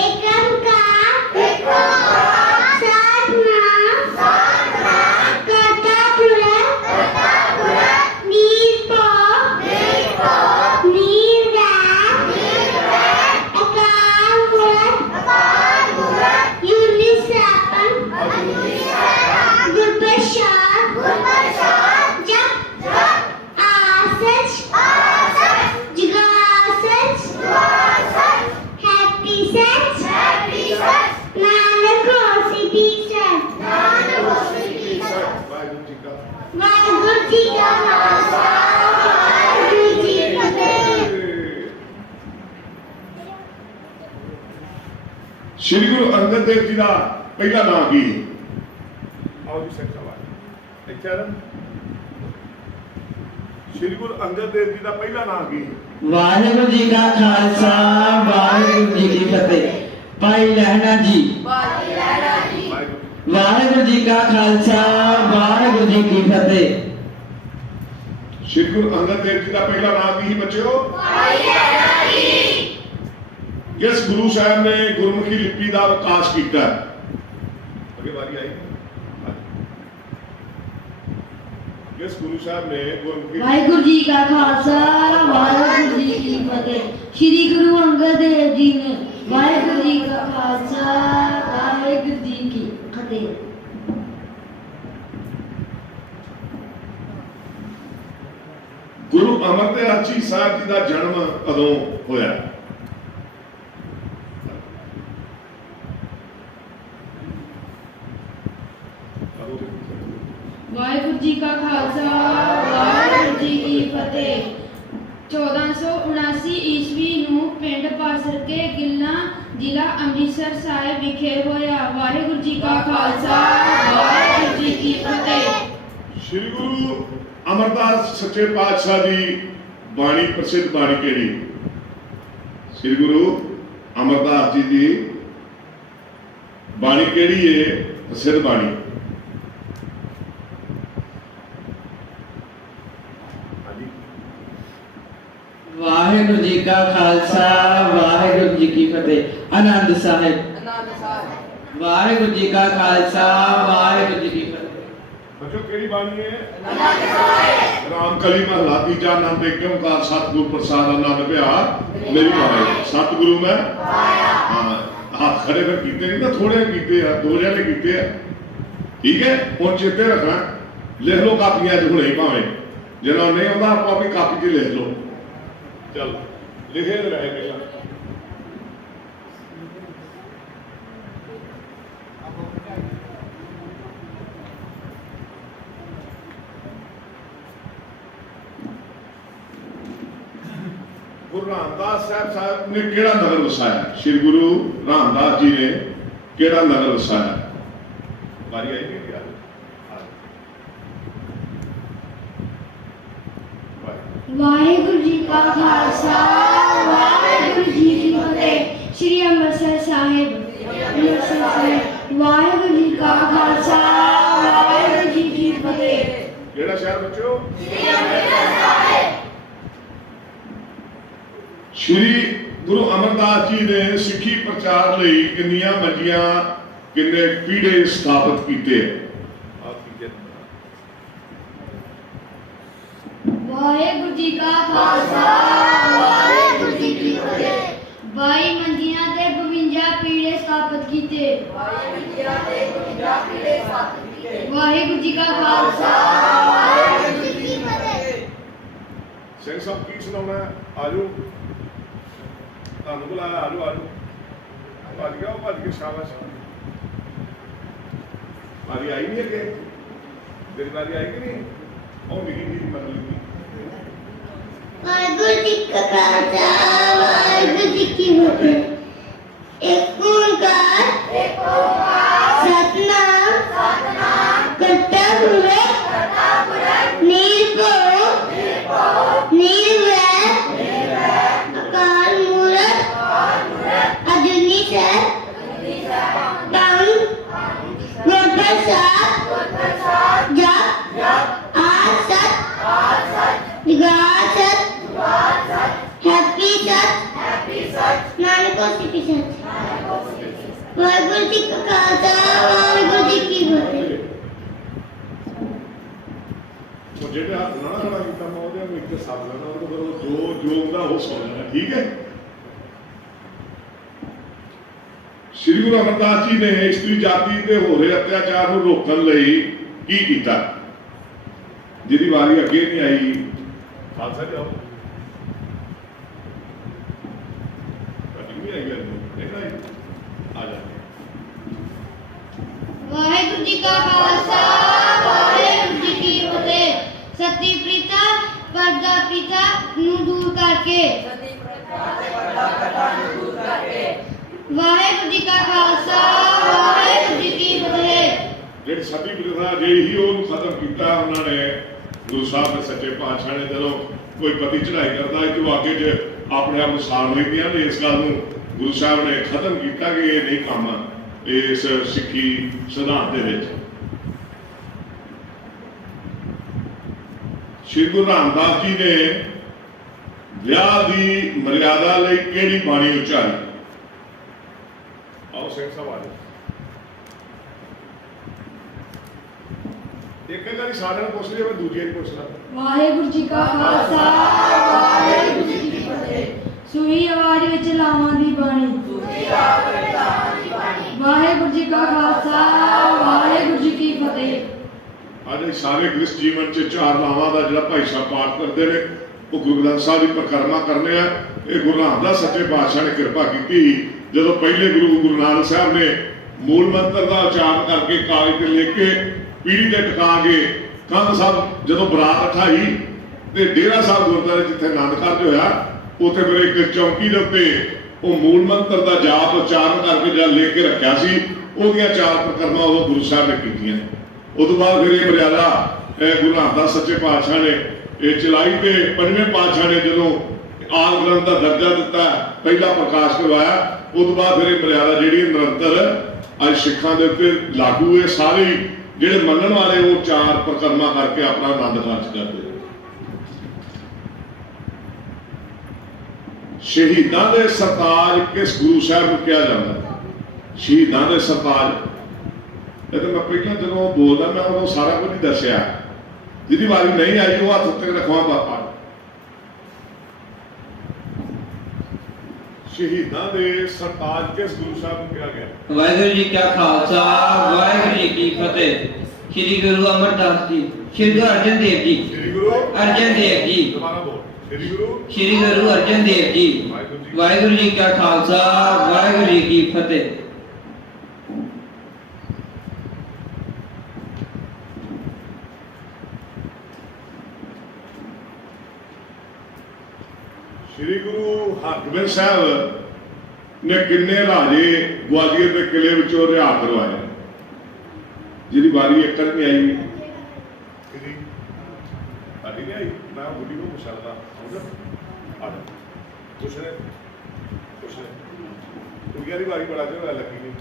एक ओंकार सतनाम करता पुरा निरभव निर्वैर अकाल मूरत यूनिसेफन गुरप्रसाद जप आसच जुगासच हैप्पी सच नानक होसी भी सच वाहिगुरु जी का खालसा वाहिगुरु जी की फतेह। श्री गुरु अंगद देव जी का पहला नाम की आओ जी सिख सवाल इत्थे आ श्री गुरु अंगद देव जी का पहला नाम की वाहिगुरु जी का खालसा वाहिगुरु जी की फतेह। भाई लहना जी वाहिगुरु जी का खालसा वाहिगुरु जी की फतेह। श्री गुरु अंगद देव जी का पहला नाम की बच्चों किस गुरु साहब ने गुरमुखी लिपि का विकास किया अगे बारी आई किस गुरु साहब ने गुरमुखी वाहिगुरु जी का खालसा वाहिगुरु जी की फतेह। श्री गुरु अंगद देव जी ने वाहिगुरु जी का खालसा वाहिगुरु जी की फतेह। गुरु अमरदास जी साहब जी का जन्म कदों होया वाहिगुरु जी का खालसा वाहिगुरु जी की फतेह। 1479 ईस्वी ਨੂੰ ਪਿੰਡ ਪਾਸਰ ਕੇ ਗਿੱਲਾਂ ਜ਼ਿਲ੍ਹਾ ਅੰਮ੍ਰਿਤਸਰ ਸਾਹਿਬ ਵਿਖੇ ਹੋਇਆ। ਵਾਹਿਗੁਰੂ ਜੀ ਕਾ ਖਾਲਸਾ ਵਾਹਿਗੁਰੂ ਜੀ ਕੀ ਫਤਿਹ। श्री गुरु अमरदास सच्चे पातशाह जी बाणी प्रसिद्ध बाणी केड़ी श्री गुरु अमरदास जी की बाणी केड़ी है प्रसिद्ध बाणी वाहिगुरु जी का खालसा वाहिगुरु जी की फतेह। आनंद साहिब वाहिगुरु जी का खालसा वाहिगुरु जी की फतेह। बच्चों केड़ी बाणी है रामकली महला तीजा नाम देख के ओंकार सतगुरु प्रसाद आनंद प्यार मेरी पाए सतगुरु मैं हाँ हाथ खड़े पर कीते नहीं ना थोड़े कीते आ दो जने कीते आ ठीक है हुण चेते रखना लिख लो कापियां च हुणे भावें जिन्हों नहीं आता आप अपनी कापी च लिख लो चल लिखे तो रहे पहला गुरु रामदास साहब ने केड़ा नगर वसाया श्री गुरु रामदास जी ने केड़ा नगर वसाया बारी आई नहीं क्या वाहिगुरु जी का खालसा वाहिगुरु जी की फतेह। श्री अमृतसर साहिब वाहिगुरु जी का खालसा वाहिगुरु जी की फतेह। केड़ा शहर बच्चों श्री गुरु अमरदास जी ने सिੱਖੀ प्रचार ਲਈ ਕਿੰਨੀਆਂ ਮੰਜੀਆਂ ਕਿੰਨੇ ਪੀੜੇ ਸਥਾਪਿਤ ਕੀਤੇ वाहिगुरु जी का खालसा वाहिगुरु जी की फतेह। 22 मंजियां ते 52 पीड़े स्थापित कीते। वाहिगुरु जी का खालसा वाहिगुरु जी की फतेह। ਸਿੰਘ ਸਾਹਿਬ ਕੀ ਸੁਣਾਉਣਾ ਆਜੋ ਤੁਹਾਨੂੰ ਬੁਲਾਇਆ ਆਜੋ ਆਜੋ ਭੱਜ ਗਿਆ ਉਹ ਭੱਜ ਕੇ ਸ਼ਾਬਾਸ਼ ਵਾਰੀ ਆਈ ਨਹੀਂ ਅੱਗੇ ਤੇਰੀ ਵਾਰੀ ਆਈ ਕਿ ਨਹੀਂ ਉਹ ਮਿਲੀ ਦੀ ਮਤਲਬ वाहिगुरु जी का खालसा वाहिगुरु जी की फतेह। एक ओंकार सतनाम करता पुरा निरभव निर्वैर अकाल मूरत अजूनी सैर गुरप्रसाद जप आसत ਕੋਸੀ ਪਿਛੇ ਵਾਹਿਗੁਰੂ ਜੀ ਕਾ ਖਾਲਸਾ ਵਾਹਿਗੁਰੂ ਜੀ ਕੀ ਫਤਿਹ। ਉਹ ਜਿਹੜੇ ਹੱਥ ਨਾਲ ਖੜਾ ਕੀਤਾ ਮੈਂ ਉਹਦੇ ਨੂੰ ਇੱਕ ਸਾਥ ਲੈਣਾ ਉਹ ਫਿਰ ਜੋ ਜੋ ਹੁੰਦਾ ਉਹ ਸੁਣ ਲੈਣਾ ਠੀਕ ਹੈ। ਸ਼੍ਰੀ ਗੁਰੂ ਅਮਰਦਾਸ ਜੀ ਨੇ ਇਸਤਰੀ ਜਾਤੀ ਤੇ ਹੋ ਰਹੇ ਅਤਿਆਚਾਰ ਨੂੰ ਰੋਕਣ ਲਈ ਕੀ ਕੀਤਾ? ਜਿਹਦੀ ਵਾਰੀ ਅੱਗੇ ਨਹੀਂ ਆਈ ਖਾਲਸਾ ਜੀ ਆਓ ਨਹੀਂ ਆਈ ਗੱਲ ਦੇਖਣਾ ਆ ਜਾ। ਵਾਹਿਗੁਰੂ ਜੀ ਕਾ ਖਾਲਸਾ ਵਾਹਿਗੁਰੂ ਜੀ ਕੀ ਫਤਿਹ। ਸਤੀ ਪ੍ਰੀਤਾ ਪਰਦਾ ਪਿਤਾ ਨੂੰ ਦੂਰ ਕਰਕੇ ਵਾਹਿਗੁਰੂ ਜੀ ਕਾ ਖਾਲਸਾ ਵਾਹਿਗੁਰੂ ਜੀ ਕੀ ਫਤਿਹ। ਜਿਹੜੀ ਸਤੀ ਪ੍ਰਥਾ ਜਿਹੀ ਉਹਨੂੰ ਖਤਮ ਕੀਤਾ ਉਹਨਾਂ ਨੇ ਗੁਰੂ ਸਾਹਿਬ ਦੇ ਸੱਚੇ ਪਾਤਸ਼ਾਹ ਨੇ। ਜਦੋਂ ਕੋਈ ਪਤੀ ਚੜਾਈ ਕਰਦਾ ਹੈ ਕਿ ਉਹ ਅੱਗੇ ਚ ਆਪਣੇ ਆਪ ਨੂੰ ਸਾੜ ਲੈਂਦੀਆਂ ਨੇ। ਇਸ ਗੱਲ ਨੂੰ ਗੁਰੂ ਸਾਹਿਬ ਨੇ ਖਤਮ ਕੀਤਾ ਕਿ ਇਹ ਨਹੀਂ ਕੰਮ ਇਸ ਸਿੱਖੀ ਸਿਧਾਂਤ ਦੇ ਵਿੱਚ। ਸ਼੍ਰੀ ਗੁਰੂ ਰਾਮਦਾਸ ਜੀ ਨੇ ਵਿਆਹ ਦੀ ਮਰਿਆਦਾ ਲਈ ਕਿਹੜੀ ਬਾਣੀ ਉਚਾਰੀ? ਆਓ ਸਿੰਘ ਸਾਹਿਬ ਆ ਜਾਓ। ਇੱਕ ਵਾਰੀ ਸਾਰਿਆਂ ਨੂੰ ਪੁੱਛ ਲਿਆ ਮੈਂ ਦੂਜੇ ਨੂੰ ਪੁੱਛਣਾ। ਵਾਹਿਗੁਰੂ ਜੀ ਕਾ ਖਾਲਸਾ ਵਾਹਿਗੁਰੂ ਜੀ ਕੀ ਫਤਿਹ। ਸੂਈ ਆਵਾਜ਼ ਵਿੱਚ ਲਾਵਾਂ ਦੀ ਬਾਣੀ ਵਾਹਿਗੁਰੂ ਜੀ ਕਾ ਖਾਲਸਾ ਵਾਹਿਗੁਰੂ ਜੀ ਕੀ ਫਤਿਹ। ਅੱਜ ਸਾਰੇ ਗ੍ਰਸਥ ਜੀਵਨ ਚ ਚਾਰ ਲਾਵਾਂ ਦਾ ਜਿਹੜਾ ਭਾਈ ਸਾਹਿਬ ਪਾਠ ਕਰਦੇ ਨੇ ਉਹ ਗੁਰੂ ਗ੍ਰੰਥ ਸਾਹਿਬ ਦੀ ਪਰਿਕਰਮਾ ਕਰਨੇ ਆ। ਇਹ ਗੁਰੂ ਰਾਮਦਾਸ ਸੱਚੇ ਪਾਤਸ਼ਾਹ ਨੇ ਕਿਰਪਾ ਕੀਤੀ ਜਦੋਂ ਪਹਿਲੇ ਗੁਰੂ ਨਾਨਕ ਸਾਹਿਬ ਨੇ ਮੂਲ ਮੰਤਰ ਦਾ ਉਚਾਰਨ ਕਰਕੇ ਕਾਗਜ਼ ਤੇ ਲਿਖ ਕੇ ਪੀੜੀ ਤੇ ਟਿਕਾ ਕੇ ਕੰਧ ਸਾਹਿਬ ਜਦੋਂ ਬਰਾਤ ਉਠਾਈ ਤੇ ਡੇਰਾ ਸਾਹਿਬ ਗੁਰਦੁਆਰੇ ਜਿੱਥੇ ਆਨੰਦ ਕਾਰਜ ਹੋਇਆ ਉੱਥੇ ਫਿਰ ਇੱਕ ਚੌਂਕੀ ਦੇ ਉੱਤੇ ਉਹ ਮੂਲ ਮੰਤਰ ਦਾ ਜਾਪ ਉਚਾਰਨ ਕਰਕੇ ਜਦ ਲਿਖ ਕੇ ਰੱਖਿਆ ਸੀ ਉਹਦੀਆਂ ਚਾਰ ਪਰਿਕਰਮਾ ਉਦੋਂ ਗੁਰੂ ਸਾਹਿਬ ਨੇ ਕੀਤੀਆਂ। ਉਦੋਂ ਬਾਅਦ ਫਿਰ ਇਹ ਮਰਿਆਦਾ ਗੁਰੂ ਰਾਮਦਾਸ ਸੱਚੇ ਪਾਤਸ਼ਾਹ ਨੇ ਇਹ ਚਲਾਈ ਤੇ ਪੰਜਵੇਂ ਪਾਤਸ਼ਾਹ ਨੇ ਜਦੋਂ ਆਲ ਗ੍ਰੰਥ ਦਾ ਦਰਜਾ ਦਿੱਤਾ ਪਹਿਲਾ ਪ੍ਰਕਾਸ਼ ਕਰਵਾਇਆ ਉਦੋਂ ਬਾਅਦ ਫਿਰ ਇਹ ਮਰਿਆਦਾ ਜਿਹੜੀ ਨਿਰੰਤਰ ਅੱਜ ਸਿੱਖਾਂ ਦੇ ਉੱਤੇ ਲਾਗੂ ਹੈ। ਸਾਰੇ ਜਿਹੜੇ ਮੰਨਣ ਵਾਲੇ ਉਹ ਚਾਰ ਪਰਿਕਰਮਾ ਕਰਕੇ ਆਪਣਾ ਆਨੰਦ ਕਾਰਜ ਕਰਦੇ। ਸ਼ਹੀਦਾਂ ਦੇ ਸਰਤਾਜ ਕਿਸ ਗੁਰੂ ਸਾਹਿਬ ਨੂੰ ਕਿਹਾ ਜਾਂਦਾ? ਸ਼ਹੀਦਾਂ ਦੇ ਸਰਤਾਜ ਇਹ ਤਾਂ ਮੈਂ ਪਹਿਲਾਂ ਜਦੋਂ ਬੋਲਦਾ ਮੈਂ ਉਹਨੂੰ ਸਾਰਾ ਕੁਝ ਹੀ ਦੱਸਿਆ। ਜਿਹਦੀ ਵਾਰੀ ਨਹੀਂ ਆਈ ਉਹ ਹੱਥ ਉੱਤੇ ਰੱਖਵਾ ਬਾਪਾ। ਸ਼ਹੀਦਾਂ ਦੇ ਸਰਤਾਜ ਕਿਸ ਗੁਰੂ ਸਾਹਿਬ ਨੂੰ ਕਿਹਾ ਗਿਆ? ਵਾਹਿਗੁਰੂ ਜੀ ਕਾ ਖਾਲਸਾ ਵਾਹਿਗੁਰੂ ਜੀ ਕੀ ਫਤਿਹ। ਸ੍ਰੀ ਗੁਰੂ ਅਮਰਦਾਸ ਜੀ ਸ੍ਰੀ ਗੁਰੂ ਅਰਜਨ ਦੇਵ ਜੀ ਸ੍ਰੀ ਗੁਰੂ ਅਰਜਨ ਦੇਵ ਜੀ ਦੁਬਾਰਾ ਬੋਲ। ਸ੍ਰੀ ਗੁਰੂ ਅਰਜਨ ਦੇਵ ਜੀ ਵਾਹਿਗੁਰੂ ਜੀ ਕਾ ਖਾਲਸਾ ਵਾਹਿਗੁਰੂ ਜੀ ਕੀ ਫਤਿਹ। ਸ੍ਰੀ ਗੁਰੂ ਹਰਗੋਬਿੰਦ ਸਾਹਿਬ ਨੇ ਕਿੰਨੇ ਰਾਜੇ ਗਵਾਲੀਅਰ ਦੇ ਕਿਲੇ ਵਿੱਚੋਂ ਰਿਹਾ ਕਰਵਾਏ? ਜਿਹਦੀ ਵਾਰੀ ਇੱਕ ਨਹੀਂ ਆਈ ਕਿਹਦੀ ਸਾਡੀ ਨਹੀਂ ਆਈ ਮੈਂ ਬੁੱਢੀ ਨੂੰ ਪੁੱਛਦਾ ਸਮਝ ਆ ਜਾ ਪੁੱਛ ਲੈ ਤੂੰ ਕਿਹੜੀ ਵਾਰੀ ਬੜਾ ਜਿਹਾ ਲੱਗੀ ਨਹੀਂ।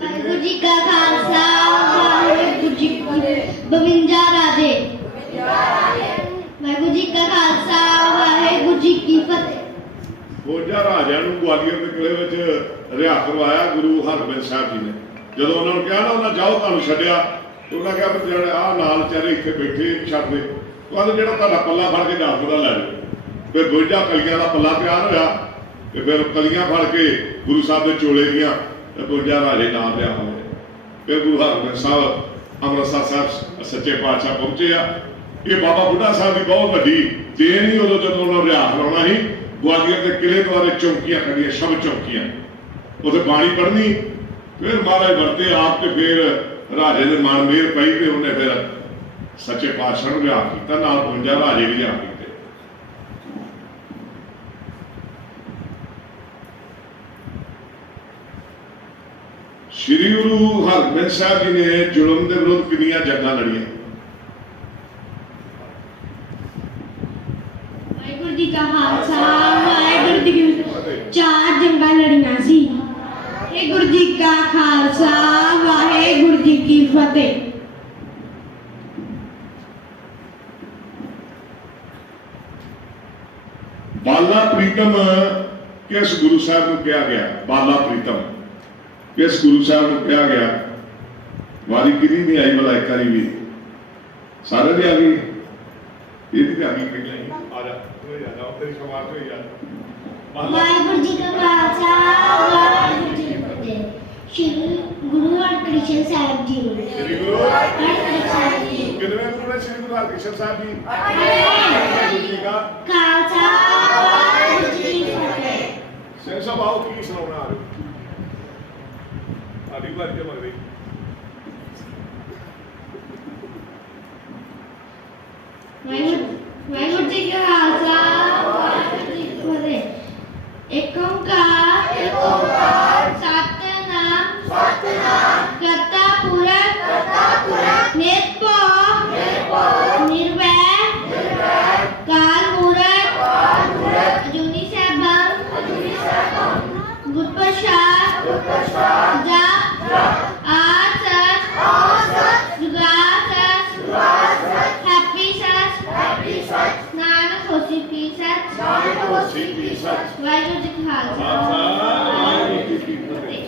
ਵਾਹਿਗੁਰੂ ਜੀ ਕਾ ਖਾਲਸਾ ਵਾਹਿਗੁਰੂ ਜੀ ਕੀ ਫਤਿਹ। 52 ਰਾਜੇ ਵਾਹਿਗੁਰੂ ਜੀ ਕਾ ਖਾਲਸਾ ਵਾਹਿਗੁਰੂ ਜੀ ਕੀ ਫਤਿਹ। 52 ਰਾਜਿਆਂ ਨੂੰ ਗਵਾਲੀਅਰ ਦੇ ਕਿਲੇ ਵਿੱਚ ਰਿਹਾ ਕਰਵਾਇਆ ਗੁਰੂ ਹਰਗੋਬਿੰਦ ਸਾਹਿਬ ਜੀ ਨੇ। ਜਦੋਂ ਉਹਨਾਂ ਨੂੰ ਕਿਹਾ ਨਾ ਉਹਨਾਂ ਜਾਓ ਤੁਹਾਨੂੰ ਛੱਡਿਆ ਉਹਨਾਂ ਕਿਹਾ ਵੀ ਜਿਹੜੇ ਆਹ ਨਾਲ ਵਿਚਾਰੇ ਇੱਥੇ ਬੈਠੇ ਛੱਡ ਦੇ ਕਹਿੰਦੇ ਜਿਹੜਾ ਤੁਹਾਡਾ ਪੱਲਾ ਫੜ ਕੇ ਦੱਸ ਦਾ ਲੈ ਜਾਓ। ਫਿਰ 52 ਕਲੀਆਂ ਦਾ ਪੱਲਾ ਤਿਆਰ ਹੋਇਆ ਤੇ ਫਿਰ ਕਲੀਆਂ ਫੜ ਕੇ ਗੁਰੂ ਸਾਹਿਬ ਦੇ ਚੋਲੇ ਦੀਆਂ 52 ਰਾਜੇ ਨਾਲ ਲਿਆ ਹੋਏ। ਫਿਰ ਗੁਰੂ ਹਰਗੋਬਿੰਦ ਸਾਹਿਬ ਅੰਮ੍ਰਿਤਸਰ ਸਾਹਿਬ ਸੱਚੇ ਪਾਤਸ਼ਾਹ ਪਹੁੰਚੇ ਆ। ਇਹ ਬਾਬਾ ਬੁੱਢਾ ਸਾਹਿਬ ਦੀ ਬਹੁਤ ਵੱਡੀ ਦੇਣ ਹੀ ਉਦੋਂ ਜਦੋਂ ਉਹਨਾਂ ਨੂੰ ਰਿਹਾ ਕਰਾਉਣਾ ਸੀ। ਗਵਾਲੀਅਰ ਦੇ ਕਿਲੇ ਦੁਆਰੇ ਚੌਂਕੀਆਂ ਖੜੀਆਂ ਸ਼ਬਦ ਚੌਂਕੀਆਂ ਉੱਥੇ ਬਾਣੀ ਪੜ੍ਹਨੀ ਫਿਰ ਮਹਾਰਾਜ ਵਰਤੇ ਆਪ ਤੇ ਫਿਰ ਰਾਜੇ ਦੇ ਮਨ ਮੇਰ ਪਈ ਤੇ ਉਹਨੇ ਫਿਰ ਸੱਚੇ ਪਾਤਸ਼ਾਹ ਨੂੰ ਰਿਹਾ ਕੀਤਾ ਨਾਲ 52 ਰਾਜੇ ਵੀ ਰਿਹਾ ਕੀਤੇ। ਸ਼੍ਰੀ ਗੁਰੂ ਹਰਗੋਬਿੰਦ ਸਾਹਿਬ ਜੀ ਨੇ ਜ਼ੁਲਮ ਦੇ ਵਿਰੁੱਧ ਕਿੰਨੀਆਂ ਜੰਗਾਂ ਲੜੀਆਂ? ਵਾਹਿਗੁਰੂ ਜੀ ਕਾ ਖਾਲਸਾ ਵਾਹਿਗੁਰੂ ਜੀ ਕੀ ਫਤਿਹ। 4 ਜੰਗਾਂ ਲੜੀਆਂ ਸੀ। ਵਾਹਿਗੁਰੂ ਜੀ ਕਾ ਖਾਲਸਾ ਵਾਹਿਗੁਰੂ ਜੀ ਕੀ ਫਤਿਹ। ਬਾਲਾ ਪ੍ਰੀਤਮ किस गुरु साहब को कहा गया? बाला प्रीतम किस गुरु साहब को कहा गया? वारी किनी नहीं आई वाला एक बारी भी सारे भी आ गई, ये भी आ गई पहले ही आ जा तू जा जाओ तेरी समाज हो जा। ਵਾਹਿਗੁਰੂ ਜੀ ਕਾ ਖਾਲਸਾ ਵਾਹਿਗੁਰੂ ਜੀ ਕੀ ਫਤਿਹ। ਸ਼੍ਰੀ ਗੁਰੂ ਹਰਕ੍ਰਿਸ਼ਨ ਸਾਹਿਬ ਜੀ श्री गुरु हरकृष्ण ਸਾਹਿਬ ਜੀ कितने गुरु ने? श्री गुरु हरकृष्ण साहब जी ਵਾਹਿਗੁਰੂ जी का ਖਾਲਸਾ ਵਾਹਿਗੁਰੂ ਜੀ ਕੀ ਫਤਿਹ। ਸਿੰਘ ਸਾਹਿਬ ਆਓ ਕੀ ਸੁਣਾਉਣਾ ਆ ਰਹੇ ਆਡੀ ਵਾਰ ਕੇ ਮਰ ਗਈ। ਵਾਹਿਗੁਰੂ ਜੀ ਕਾ ਖਾਲਸਾ ਵਾਹਿਗੁਰੂ ਜੀ ਕੀ ਫਤਿਹ। ਏਕ ਓੰਕਾਰ ਸਤਿਨਾਮ ਕਰਤਾ ਪੁਰਖ ਨਿਰਭਉ ਨਿਰਵੈਰ ਕਾਲ ਮੂਰਤ ਅਜੂਨੀ ਸੈਭੰ ਗੁਰ ਪ੍ਰਸਾਦ ਜਪ ਆਦ ਸਚ ਜੁਗਾਦ ਸਚ ਹੈਪੀ ਸਚ ਨਾਨਕ ਹੋਸੀ ਪੀ ਸਚ ਵਾਹਿਗੁਰੂ ਜੀ ਕਾ ਖਾਲਸਾ ਵਾਹਿਗੁਰੂ ਜੀ ਕੀ ਫਤਿਹ।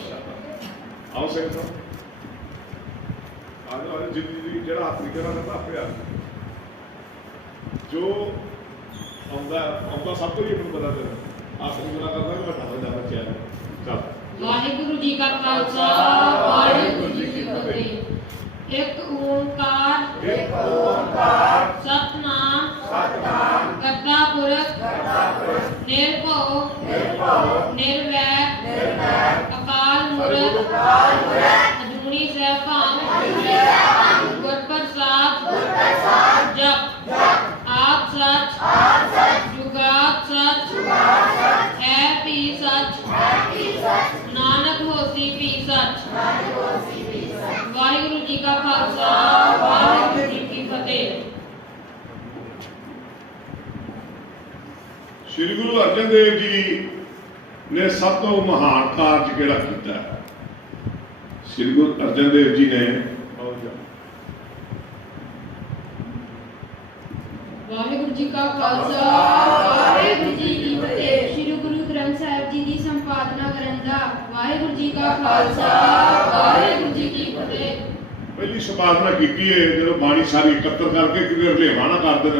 ਆਓ ਸਿੰਘ ਸਾਹਿਬ ਆਹ ਜਿੰਦਗੀ ਜਿਹੜਾ ਹੱਥ ਨਿਕਲਣਾ ਨਾ ਆਪੇ ਆ ਜੋ ਆਉਂਦਾ ਸਭ ਤੋਂ ਹੀ ਮੈਨੂੰ ਪਤਾ ਤੇਰਾ ਆਖਰੀ ਗੱਲਾਂ ਕਰਦਾ ਕਿ ਵੱਡਾ ਵੱਡਾ ਬੱਚਾ ਹੈ। ਚੱਲ ਵਾਹਿਗੁਰੂ ਜੀ ਕਾ ਖਾਲਸਾ ਵਾਹਿਗੁਰੂ ਜੀ ਕੀ ਫਤਿਹ। ਇੱਕ ਓੰਕਾਰ ਸਤਿਨਾਮ ਕਰਤਾ ਪੁਰਖ ਨਿਰਭਉ ਨਿਰਵੈਰ ਅਕਾਲ ਮੂਰਤ ਅਜੂਨੀ ਸੈਭੰ ਗੁਰ ਪ੍ਰਸਾਦ ਜਪ ਆਦ ਸਚ ਜੁਗਾਦ ਸਚ ਹੈ ਪੀ ਸਚ ਨਾਨਕ ਹੋਸੀ ਪੀ ਸਚ। ਵਾਹਿਗੁਰੂ ਜੀ ਕਾ ਖਾਲਸਾ ਵਾਹਿਗੁਰੂ ਜੀ ਕੀ ਫਤਿਹ। श्री गुरु अर्जन देव जी ने सब तो महान कार्य केड़ा किया है? श्री गुरु अर्जन देव जी ने ਵਾਹਿਗੁਰੂ ਜੀ ਕਾ ਖਾਲਸਾ ਵਾਹਿਗੁਰੂ ਜੀ ਕੀ ਫਤਿਹ। ਸ੍ਰੀ ਗੁਰੂ ਗ੍ਰੰਥ ਸਾਹਿਬ ਜੀ ਦੀ ਸੰਪਾਦਨਾ ਕਰਨ ਦਾ। ਵਾਹਿਗੁਰੂ ਜੀ ਕਾ ਖਾਲਸਾ ਵਾਹਿਗੁਰੂ ਜੀ ਕੀ ਫਤਿਹ। पहली संपादना की है जो बाणी सारी एकत्र करके कि रलेवा ना कर देन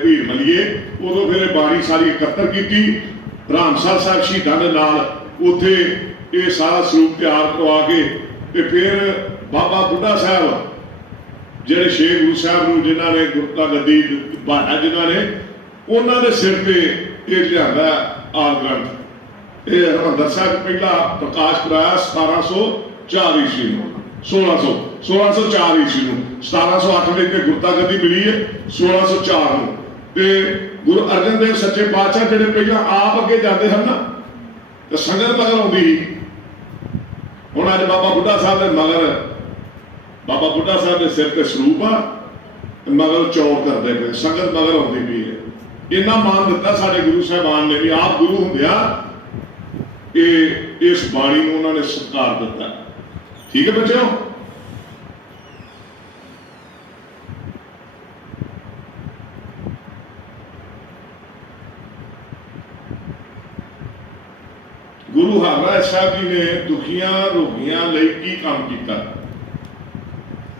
भीड़ मलीए उदों फिर बाणी सारी एकत्र की रामसर साहब शहीदों के नाल उत्थे ये सारा स्वरूप तैयार करवा के ते फिर बाबा बुढ़ा साहब ਜਿਹੜੇ ਛੇ ਗੁਰੂ ਸਾਹਿਬ ਨੂੰ ਜਿਨ੍ਹਾਂ ਨੇ ਗੁਰਤਾ ਗੱਦੀ ਬਾਣਾ ਜਿਨ੍ਹਾਂ ਨੇ ਉਹਨਾਂ ਦੇ ਸਿਰ ਤੇ ਇਹ ਲਿਆਂਦਾ ਆਦ ਗ੍ਰੰਥ। ਇਹ ਹਰਿਮੰਦਰ ਸਾਹਿਬ ਪਹਿਲਾ ਪ੍ਰਕਾਸ਼ ਕਰਾਇਆ 1704 ਈਸਵੀ ਨੂੰ 1604 ਈਸਵੀ ਨੂੰ 1708 ਵਿੱਚ ਗੁਰਤਾ ਗੱਦੀ ਮਿਲੀ ਹੈ 1604 ਨੂੰ। ਤੇ ਗੁਰੂ ਅਰਜਨ ਦੇਵ ਸੱਚੇ ਪਾਤਸ਼ਾਹ ਜਿਹੜੇ ਪਹਿਲਾਂ ਆਪ ਅੱਗੇ ਜਾਂਦੇ ਹਨ ਨਾ ਤੇ ਸੰਗਤ ਮਗਰ ਆਉਂਦੀ ਸੀ। ਹੁਣ ਅੱਜ ਬਾਬਾ ਬੁੱਢਾ ਸਾਹਿਬ ਦੇ ਮਗਰ बाबा बुढ़ा साहब के सिर ते स्वरूप आ मगर चौड़ करते पे संगत मगर आती पी है। इन्ना मान दिता साडे गुरु साहबान ने भी आप गुरु होंदिया इस बाणी को उन्होंने सत्कार दिता। ठीक है बच्चों, गुरु हरराज साहब जी ने दुखियां रोगियां लई की काम किया?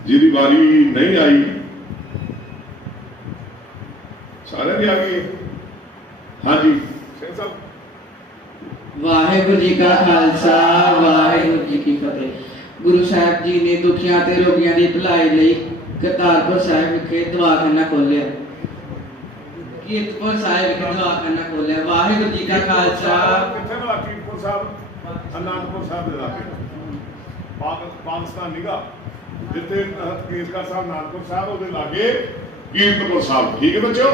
जिहदी वारी नहीं आई सारे भी आ गए। हाँ जी सिंह साहब। वाहिगुरू जी का खालसा वाहिगुरू जी की फतेह। गुरु साहब जी ने दुखियां ते रोगियां दी भलाई लई करतारपुर साहिब विखे दवाखाना खोलिया। कीरतपुर साहिब विखे दवाखाना खोलिया। वाहिगुरू जी का खालसा। किथे भला कीरतपुर साहब? आनंदपुर साहब दे लागे पाकिस्तान निगा जिथे केसगढ़ साहब नानकपुर साहब ਉਹਦੇ ਲਾਗੇ ਕੀਰਤਪੁਰ ਸਾਹਿਬ। ਠੀਕ ਹੈ ਬੱਚਿਓ।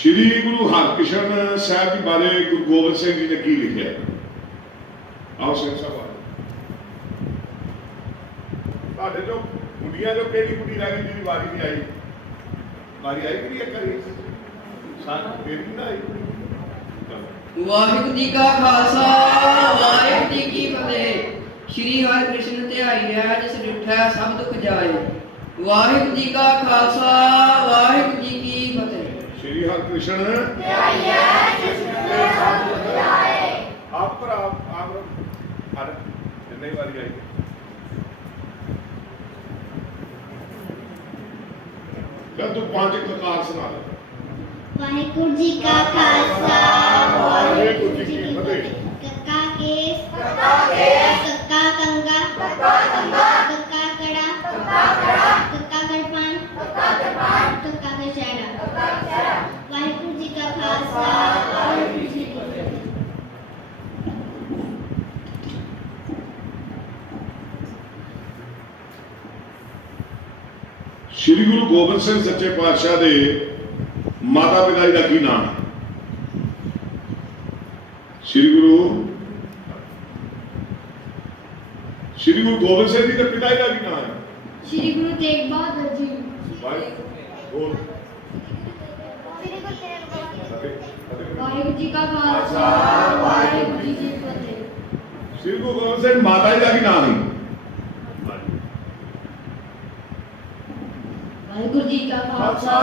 श्री गुरु हरकृष्ण साहब जी बारे गुरु गोबिंद सिंह जी ने की लिखा? आओ सिंह साहब ਤੁਹਾਡੇ ਜੋ ਕੁੜੀਆਂ ਜੋ ਕਿਹੜੀ ਕੁੜੀ ਰਹਿ ਗਈ ਜਿਹਦੀ ਵਾਰੀ ਨਹੀਂ ਆਈ? ਵਾਰੀ ਆਈ ਕਿ ਨਹੀਂ ਇੱਕ ਵਾਰੀ? ਵਾਹਿਗੁਰੂ ਜੀ ਕਾ ਖਾਲਸਾ ਵਾਹਿਗੁਰੂ ਜੀ ਕੀ ਫਤਿਹ। श्री हर कृष्ण ध्याई है जिस डिठै सब दुख जाए। वाहिगुरू जी का खालसा वाहिगुरू जी की फतेह। श्री हरकृष्ण आप पर आप हर जितनी बारी आई क्या तू पांच ककार सुना दे। वाहिगुरू जी का खालसा वाहिगुरू जी की फतेह। कक्का केस कक्का कंगा कक्का कड़ा कक्का करपान कक्का कशहरा। वाहिगुरू जी का खालसा वाहिगुरू जी की फतेह। श्री गुरु गोबिंद सिंह सच्चे पातशाह दे माता पिता जी का की नाम है? श्री गुरु गोबिंद सिंह जी के पिता जी का की नाम है? श्री गुरु तेग बहादुर जी। भाई बोल। वाहिगुरू जी का खालसा वाहिगुरू जी की फतेह। श्री गुरु गोबिंद सिंह माता जी का की नाम है? वाहिगुरू जी का खालसा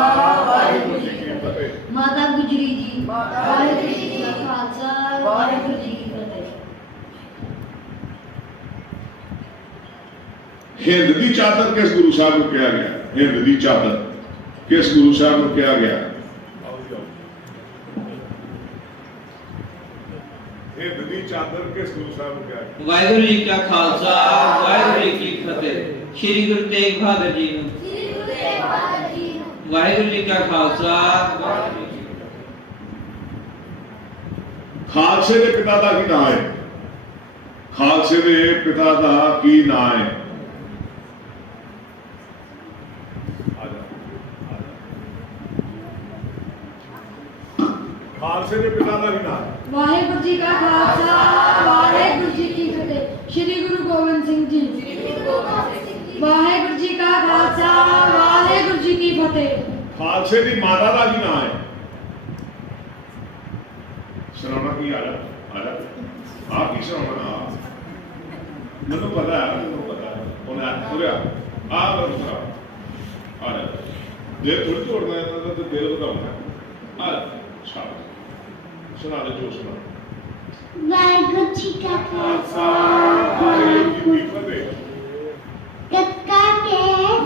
वाहिगुरू जी की फतेह। माता गुजरी जी। वाहिगुरू जी का खालसा वाहिगुरू जी की फतेह। हिंद की चादर किस गुरु साहब को कहा गया? हिंद की चादर किस गुरु साहब को कहा गया? हिंद की चादर किस गुरु साहब को कहा गया? वाहिगुरू जी का खालसा वाहिगुरू जी की फतेह। श्री गुरु तेग बहादुर जी ਨੂੰ वाहिगुरू जी का खालसा वाहिगुरू जी की फतेह। खालसे के पिता का की नाम है? खालसे के पिता का की नाम है? खालसे के पिता का की नाम है? वाहिगुरू जी का खालसा वाहिगुरू जी की फतेह। श्री गुरु गोबिंद सिंह जी। वाहिगुरू जी का खालसा वाहिगुरू जी की फतेह। खालसे की माता का की नाम है? सुनाना की आ रहा आप की सुनाना मैंने पता है उन्हें पूरा आप दूसरा आ रहा दिल थोड़ी तोड़ना है तो दिल बताऊंगा आ शाबाश सुना दे जो सुना। वाहिगुरू जी का खालसा वाहिगुरू जी की फतेह। कक्का केस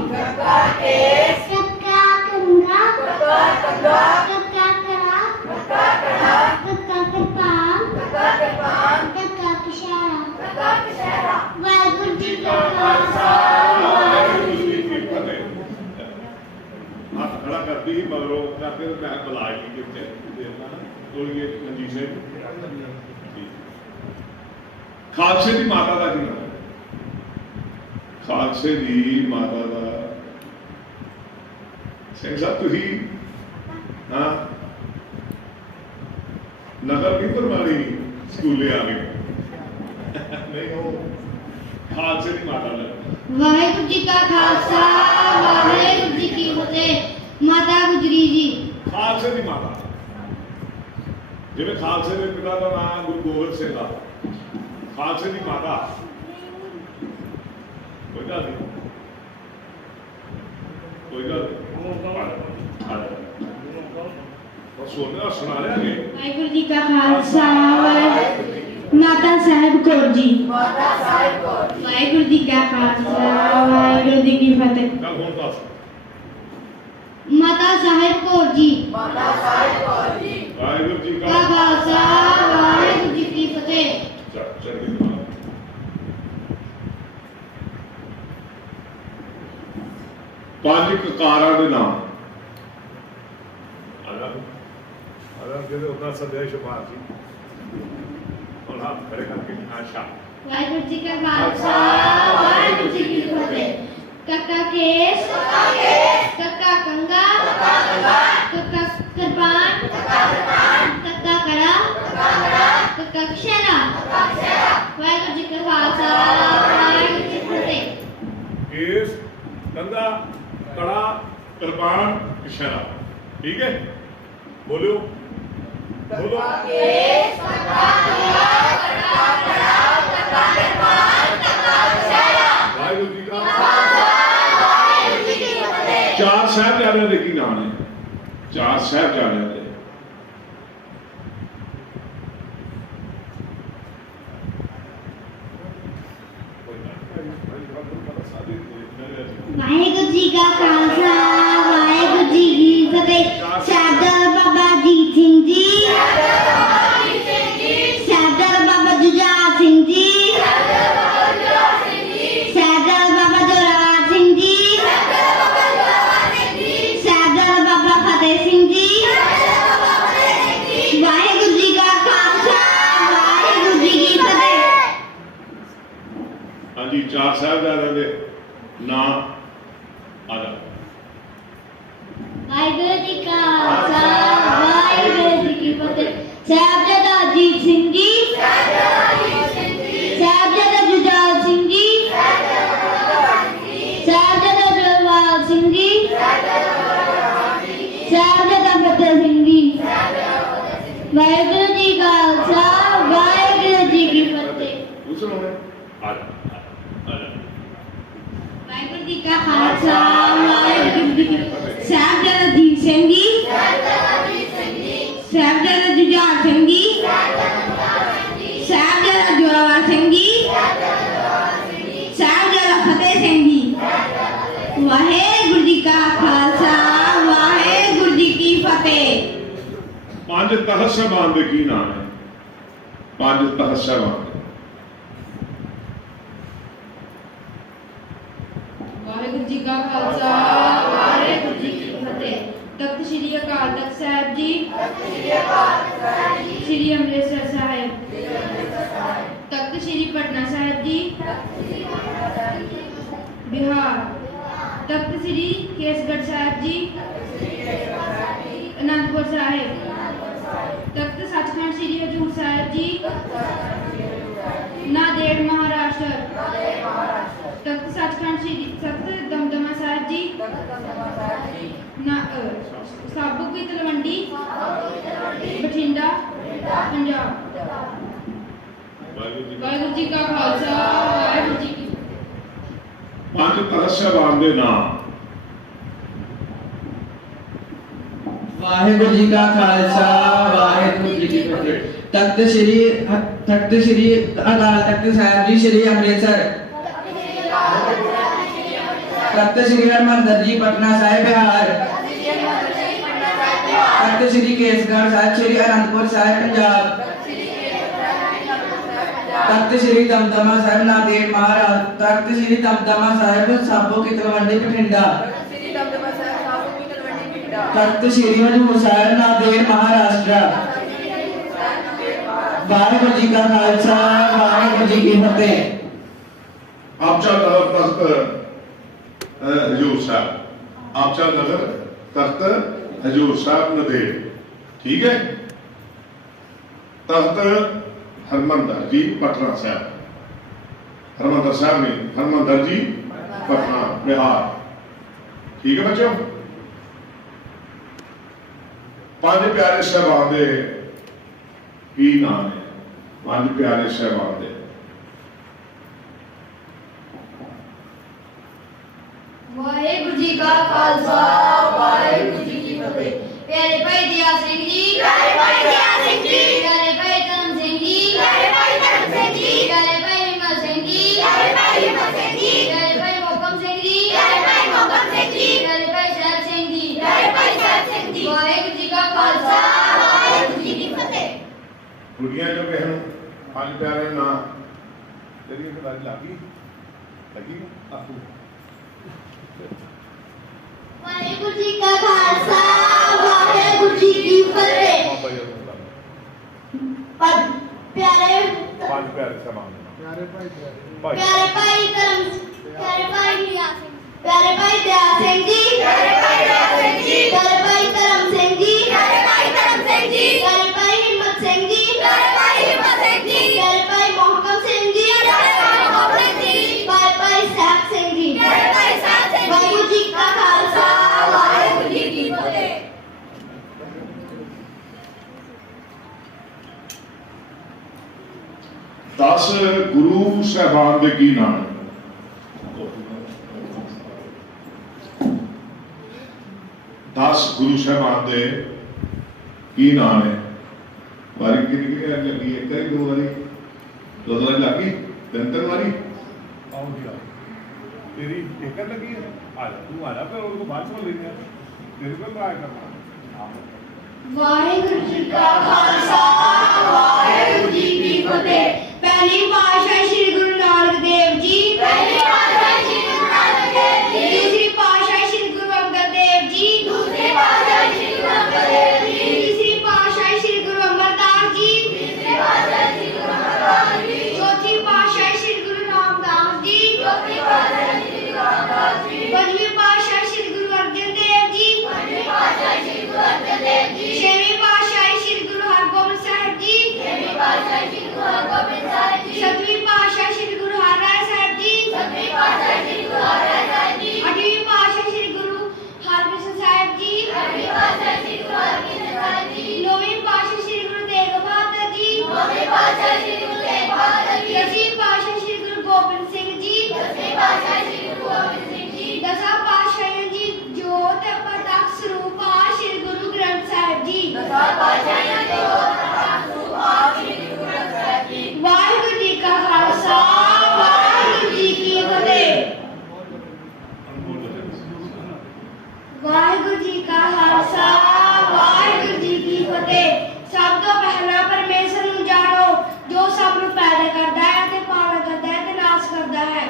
कक्का कंगा कक्का कड़ा कक्का करपान कक्का कशहरा। वाहिगुरू जी का खालसा वाहिगुरू जी की फतेह। हाथ खड़ा करती ही मगरों करके मैं बुला ली कि देखना बोलिए मंजीत सिंह। खालसे की माता का की नाम है? खालसे की माता का सिंह साहब तुही हाँ नकल नहीं करवानी स्कूले आ गए नहीं हो खालसे की माता का। वाहिगुरू जी का खालसा वाहिगुरू जी की फतेह। माता गुजरी जी। खालसे की माता जिਵੇਂ खालसे के पिता का नाम गुरु गोबिंद सिंह का खालसे की माता कोई गल नहीं कोई गल सुनना सुना रहे आगे। वाहिगुरू जी का खालसा माता साहिब कौर जी। वाहिगुरू जी का खालसा वाहिगुरू जी की फतेह। कल हों दस माता साहिब कौर जी। वाहिगुरू जी का का खालसा वाहिगुरू जी की फतेह। चल पांच ककारां दे नाम अगर ਜਿਹਦੇ ਉਹਨਾਂ ਸੰਦੇਸ਼ ਮਾਰਦੀ और हाथ खड़े करके आशा। वाहिगुरू जी का खालसा वाहिगुरू जी की फतेह। कक्का केस कक्का कंगा कक्का करपान कक्का कड़ा कक्का कशहरा। वाहिगुरू जी का खालसा वाहिगुरू जी की फतेह। केस कंधा कड़ा कृपान कशहरा। ठीक है बोलो बोलो। केस कक्का कंगा कड़ा कक्का करपान चार साहिबजादे दे ਵਾਹਿਗੁਰੂ ਜੀ ਕਾ ਖਾਲਸਾ ਵਾਹਿਗੁਰੂ ਜੀ ਕੀ ਫਤਿਹ। ਸਾਹਿਬਜ਼ਾਦਾ ਬਾਬਾ ਅਜੀਤ ਸਿੰਘ ਜੀ, ਸਾਹਿਬਜ਼ਾਦਾ ਬਾਬਾ ਜੁਝਾਰ ਸਿੰਘ ਜੀ, ਸਾਹਿਬਜ਼ਾਦਾ ਬਾਬਾ ਜ਼ੋਰਾਵਰ ਸਿੰਘ ਜੀ, ਸਾਹਿਬਜ਼ਾਦਾ ਬਾਬਾ ਫਤਿਹ ਸਿੰਘ ਜੀ। ਵਾਹਿਗੁਰੂ ਜੀ ਕਾ ਖਾਲਸਾ ਵਾਹਿਗੁਰੂ ਜੀ ਕੀ ਫਤਿਹ। हाँ जी चार साहिबजादे दे नाम आ जा ਵਾਹਿਗੁਰੂ ਜੀ ਕਾ ਖਾਲਸਾ ਵਾਹਿਗੁਰੂ ਜੀ ਕੀ ਫਤਿਹ। ਸਾਹਿਬਜ਼ਾਦਾ ਅਜੀਤ ਸਿੰਘ ਜੀ, ਸਾਹਿਬਜ਼ਾਦਾ ਜੁਝਾਰ ਸਿੰਘ ਜੀ, ਸਾਹਿਬਜ਼ਾਦਾ ਜ਼ੋਰਾਵਰ ਸਿੰਘ ਜੀ, ਸਾਹਿਬਜ਼ਾਦਾ ਫਤਿਹ ਸਿੰਘ ਜੀ। ਵਾਹਿਗੁਰੂ ਜੀ ਕਾ ਖਾਲਸਾ ਵਾਹਿਗੁਰੂ ਜੀ ਕੀ ਫਤਿਹ। दूसरा होने आ जा ਵਾਹਿਗੁਰੂ ਜੀ ਕਾ ਖਾਲਸਾ ਵਾਹਿਗੁਰੂ ਜੀ ਕੀ ਫਤਿਹ। ਸਾਹਿਬਜ਼ਾਦਾ ਅਜੀਤ ਸਿੰਘ ਜੀ, ਸਾਹਿਬਜ਼ਾਦਾ ਜੁਝਾਰ ਸਿੰਘ ਜੀ, ਸਾਹਿਬਜ਼ਾਦਾ ਜ਼ੋਰਾਵਰ ਸਿੰਘ ਜੀ, ਸਾਹਿਬਜ਼ਾਦਾ ਫਤਿਹ ਸਿੰਘ ਜੀ। ਵਾਹਿਗੁਰੂ ਜੀ ਕਾ ਖਾਲਸਾ ਵਾਹਿਗੁਰੂ ਜੀ ਕੀ ਫਤਿਹ। पांच तख्त साहिबान दे की नाम है? पांच तख्त साहिबान दे ਵਾਹਿਗੁਰੂ ਜੀ ਕਾ ਖਾਲਸਾ ਵਾਹਿਗੁਰੂ ਜੀ ਕੀ ਫਤਿਹ। ਤਖਤ ਸ੍ਰੀ ਅਕਾਲ ਤਖਤ ਸਾਹਿਬ ਜੀ, ਸ੍ਰੀ ਅੰਮ੍ਰਿਤਸਰ ਸਾਹਿਬ, ਤਖਤ ਸ੍ਰੀ ਪਟਨਾ ਸਾਹਿਬ ਜੀ ਬਿਹਾਰ, ਤਖਤ ਸ੍ਰੀ ਕੇਸਗੜ੍ਹ ਸਾਹਿਬ ਜੀ ਅਨੰਦਪੁਰ ਸਾਹਿਬ, ਤਖਤ ਸੱਚਖੰਡ ਸ੍ਰੀ ਹਜ਼ੂਰ ਸਾਹਿਬ ਜੀ ਨਾਂਦੇੜ ਮਹਾਰਾਸ਼ਟਰ, ਤਖਤ ਸੱਚਖੰਡ ਸ੍ਰੀ ਤਖਤ ਦਮਦਮਾ ਸਾਹਿਬ ਜੀ ਸਾਬੂ ਕੀ ਤਲਵੰਡੀ ਬਠਿੰਡਾ ਪੰਜਾਬ। ਵਾਹਿਗੁਰੂ ਜੀ ਕਾ ਖਾਲਸਾ ਵਾਹਿਗੁਰੂ ਜੀ ਕੀ ਫਤਿਹ। पांच तख्त साहिबान दे नाम ਵਾਹਿਗੁਰੂ ਜੀ ਕਾ ਖਾਲਸਾ ਵਾਹਿਗੁਰੂ ਜੀ ਕੀ ਫਤਿਹ। ਤਖਤ ਸ੍ਰੀ ਅਕਾਲ ਤਖਤ ਸਾਹਿਬ ਜੀ ਸ੍ਰੀ ਅੰਮ੍ਰਿਤਸਰ, ਤਖਤ ਸ੍ਰੀ ਹਰਿਮੰਦਰ ਜੀ ਪਟਨਾ ਸਾਹਿਬ ਬਿਹਾਰ, ਤਖਤ ਸ੍ਰੀ ਕੇਸਗੜ੍ਹ ਸਾਹਿਬ ਸ੍ਰੀ ਅਨੰਦਪੁਰ ਸਾਹਿਬ ਪੰਜਾਬ, ਤਖਤ ਸ੍ਰੀ ਦਮਦਮਾ ਸਾਹਿਬ ਨਾਂਦੇੜ ਮਹਾਰਾਸ਼ਟਰ, ਤਖਤ ਸ੍ਰੀ ਦਮਦਮਾ ਸਾਹਿਬ ਸਾਬੋ ਕੀ ਤਲਵੰਡੀ ਬਠਿੰਡਾ, ਤਖਤ ਸ੍ਰੀ ਹਜ਼ੂਰ ਸਾਹਿਬ ਨਾਂਦੇੜ ਮਹਾਰਾਸ਼ਟਰ। ਵਾਹਿਗੁਰੂ ਜੀ ਕਾ ਖਾਲਸਾ ਵਾਹਿਗੁਰੂ ਜੀ ਕੀ ਫਤਿਹ। आपचा नगर तख्त हजूर साहब, आपचा नगर तख्त हजूर साहब नदेड़, ठीक है। तख्त हरमंदर जी पटना साहब, हरमंदर साहब नहीं, हरमंदर जी पटना बिहार, ठीक है बच्चों। पांच प्यारे साहबान दे की नाम है? पांच प्यारे साहबान दे ਵਾਹਿਗੁਰੂ ਜੀ ਕਾ ਖਾਲਸਾ ਵਾਹਿਗੁਰੂ ਜੀ ਕੀ ਫਤਿਹ। ਪਿਆਰੇ ਭਾਈ ਦਿਆ ਸਿੰਘ ਜੀ, ਪਿਆਰੇ ਭਾਈ ਦਿਆ ਸਿੰਘ ਜੀ, ਪਿਆਰੇ ਭਾਈ ਧਰਮ ਸਿੰਘ ਜੀ, ਪਿਆਰੇ ਭਾਈ ਧਰਮ ਸਿੰਘ ਜੀ, ਪਿਆਰੇ ਭਾਈ ਹਿੰਮਤ ਸਿੰਘ ਜੀ, ਪਿਆਰੇ ਭਾਈ ਹਿੰਮਤ ਸਿੰਘ ਜੀ, ਪਿਆਰੇ ਭਾਈ ਮੋਹਕਮ ਸਿੰਘ ਜੀ, ਪਿਆਰੇ ਭਾਈ ਮੋਹਕਮ ਸਿੰਘ ਜੀ, ਪਿਆਰੇ ਭਾਈ ਸਾਹਿਬ ਸਿੰਘ ਜੀ, ਪਿਆਰੇ ਭਾਈ ਸਾਹਿਬ ਸਿੰਘ ਜੀ। ਵਾਹਿਗੁਰੂ ਜੀ ਕਾ ਖਾਲਸਾ ਵਾਹਿਗੁਰੂ ਜੀ ਕੀ ਫਤਿਹ। दुनिया जो बहन पांच प्यारे ना तेरी खिलाड़ी लगी आपको। ਵਾਹਿਗੁਰੂ ਜੀ ਕਾ ਖਾਲਸਾ ਵਾਹਿਗੁਰੂ ਜੀ ਕੀ ਫਤਿਹ। ਪਿਆਰੇ पांच प्यारे साहबान ਪਿਆਰੇ ਭਾਈ ਧਰਮ, ਪਿਆਰੇ ਭਾਈ ਦਿਆ ਸਿੰਘ, ਪਿਆਰੇ ਭਾਈ ਦਿਆ ਸਿੰਘ ਜੀ, ਪਿਆਰੇ ਭਾਈ ਦਿਆ ਸਿੰਘ ਜੀ, ਪਿਆਰੇ ਭਾਈ ਧਰਮ ਸਿੰਘ ਜੀ, ਪਿਆਰੇ ਭਾਈ ਧਰਮ ਸਿੰਘ ਜੀ, ਪਿਆਰੇ ਭਾਈ ਹਿੰਮਤ ਸਿੰਘ ਜੀ, ਪਿਆਰੇ ਭਾਈ ਹਿੰਮਤ ਸਿੰਘ ਜੀ, ਪਿਆਰੇ ਭਾਈ ਮੋਹਕਮ ਸਿੰਘ ਜੀ, ਪਿਆਰੇ ਭਾਈ ਮੋਹਕਮ ਸਿੰਘ ਜੀ, ਪਿਆਰੇ ਭਾਈ ਸਾਹਿਬ ਸਿੰਘ ਜੀ, ਪਿਆਰੇ ਭਾਈ ਸਾਹਿਬ ਸਿੰਘ ਜੀ। ਵਾਹਿਗੁਰੂ ਜੀ ਕਾ ਖਾਲਸਾ ਵਾਹਿਗੁਰੂ ਜੀ ਕੀ ਫਤਿਹ। दस गुरु साहबान दे की नाम है? 10 ਗੁਰੂ ਸਾਹਿਬਾਨ ਦੇ ਕੀ ਨਾਮ ਨੇ? ਵਾਰੀ ਕਿੰਨੀ ਲੱਗੀ? ਇੱਕ ਵਾਰੀ, ਦੋ ਵਾਰੀ, ਦੋ ਵਾਰੀ ਲੱਗੀ, ਤਿੰਨ ਵਾਰੀ ਆਉਂਦੀ ਆ तेरी एक लगी है आ जा तू आ जा फिर उनको बात सुन लेंगे तेरे को ट्राई करना ਵਾਹਿਗੁਰੂ ਜੀ ਕਾ ਖਾਲਸਾ ਵਾਹਿਗੁਰੂ ਜੀ ਕੀ ਫਤਿਹ। ਪਹਿਲੀ ਪਾਤਸ਼ਾਹੀ ਸ੍ਰੀ ਗੁਰੂ ਨਾਨਕ ਦੇਵ ਜੀ। ਪਹਿਲੀ ਪਾਤਸ਼ਾਹੀ ਸ੍ਰੀ ਗੁਰੂ ਨਾਨਕ ਦੇਵ ਜੀ। ਦੂਸਰੀ ਪਾਤਸ਼ਾਹੀ ਸ੍ਰੀ ਗੁਰੂ ਅੰਗਦ ਦੇਵ ਜੀ। ਦੂਸਰੀ ਪਾਤਸ਼ਾਹੀ ਸ੍ਰੀ ਗੁਰੂ ਅੰਗਦ ਦੇਵ ਜੀ। ਤੀਸਰੀ ਪਾਤਸ਼ਾਹੀ ਸ੍ਰੀ ਗੁਰੂ ਅਮਰਦਾਸ ਜੀ। ਤੀਸਰੀ ਪਾਤਸ਼ਾਹੀ ਸ੍ਰੀ ਗੁਰੂ ਅਮਰਦਾਸ ਜੀ। ਚੌਥੀ ਪਾਤਸ਼ਾਹੀ ਸ੍ਰੀ ਗੁਰੂ ਰਾਮਦਾਸ ਜੀ। ਚੌਥੀ ਪਾਤਸ਼ਾਹੀ ਸ੍ਰੀ ਗੁਰੂ ਰਾਮਦਾਸ ਜੀ। ਪੰਜਵੀਂ ਪਾਤਸ਼ਾਹੀ ਸ੍ਰੀ ਗੁਰੂ ਅਰਜਨ ਦੇਵ ਜੀ। ਪੰਜਵੀਂ ਪਾਤਸ਼ਾਹੀ ਸ੍ਰੀ ਗੁਰੂ ਅਰਜਨ ਦੇਵ ਜੀ। ਛੇਵੀਂ ਪਾਤਸ਼ਾਹੀ ਸ੍ਰੀ ਗੁਰੂ ਹਰਗੋਬਿੰਦ ਸਾਹਿਬ ਜੀ। ਛੇਵੀਂ ਪਾਤਸ਼ਾਹੀ ਸ੍ਰੀ ਗੁਰੂ ਹਰਗੋਬਿੰਦ ਸਾਹਿਬ ਜੀ। ਸੱਤਵੀਂ ਪਾਤਸ਼ਾਹੀ ਸ੍ਰੀ ਗੁਰੂ ਹਰਿਰਾਏ ਸਾਹਿਬ ਜੀ। ਸੱਤਵੀਂ ਪਾਤਸ਼ਾਹੀ ਸ੍ਰੀ ਗੁਰੂ ਹਰਿਰਾਏ ਸਾਹਿਬ ਜੀ। ਅੱਠਵੀਂ ਪਾਤਸ਼ਾਹੀ ਸ੍ਰੀ ਗੁਰੂ ਹਰਕ੍ਰਿਸ਼ਨ ਸਾਹਿਬ ਜੀ। ਅੱਠਵੀਂ ਪਾਤਸ਼ਾਹੀ ਸ੍ਰੀ ਗੁਰੂ ਹਰਕ੍ਰਿਸ਼ਨ ਸਾਹਿਬ ਜੀ। ਨੌਵੀਂ ਪਾਤਸ਼ਾਹੀ ਸ੍ਰੀ ਗੁਰੂ ਤੇਗ ਬਹਾਦਰ ਜੀ। ਨੌਵੀਂ ਪਾਤਸ਼ਾਹੀ ਸ੍ਰੀ ਗੁਰੂ ਤੇਗ ਬਹਾਦਰ ਜੀ। ਦਸਵੀਂ ਪਾਤਸ਼ਾਹੀ ਸ੍ਰੀ ਗੁਰੂ ਗੋਬਿੰਦ ਸਿੰਘ ਜੀ। ਦਸਵੀਂ ਪਾਤਸ਼ਾਹੀ ਸ੍ਰੀ ਗੁਰੂ ਗੋਬਿੰਦ ਸਿੰਘ ਜੀ। ਦਸਾਂ ਪਾਤਸ਼ਾਹੀਆਂ ਜੀ ਜੋਤ ਪ੍ਰਤੱਖ ਸਰੂਪ ਆ ਸ੍ਰੀ ਗੁਰੂ ਗ੍ਰੰਥ ਸਾਹਿਬ ਜੀ। ਦਸਾਂ ਪਾਤਸ਼ਾਹੀਆਂ ਜੋਤ ਪ੍ਰਤੱਖ ਸਰੂਪ ਆ ਸ੍ਰੀ ਗੁਰੂ ਗ੍ਰੰਥ ਸਾਹਿਬ ਜੀ। ਵਾਹਿਗੁਰੂ ਜੀ ਕਾ ਖਾਲਸਾ ਵਾਹਿਗੁਰੂ ਜੀ ਕੀ ਫਤਿਹ। ਵਾਹਿਗੁਰੂ ਜੀ ਕਾ ਖਾਲਸਾ ਵਾਹਿਗੁਰੂ ਜੀ ਕੀ ਫਤਿਹ। ਸਭ ਤੋਂ ਪਹਿਲਾਂ ਪਰਮੇਸ਼ਰ ਨੂੰ ਜਾਣੋ ਜੋ ਸਭ ਨੂੰ ਪੈਦਾ ਕਰਦਾ ਹੈ ਤੇ ਪਾਲਣ ਕਰਦਾ ਹੈ ਤੇ ਨਾਸ਼ ਕਰਦਾ ਹੈ।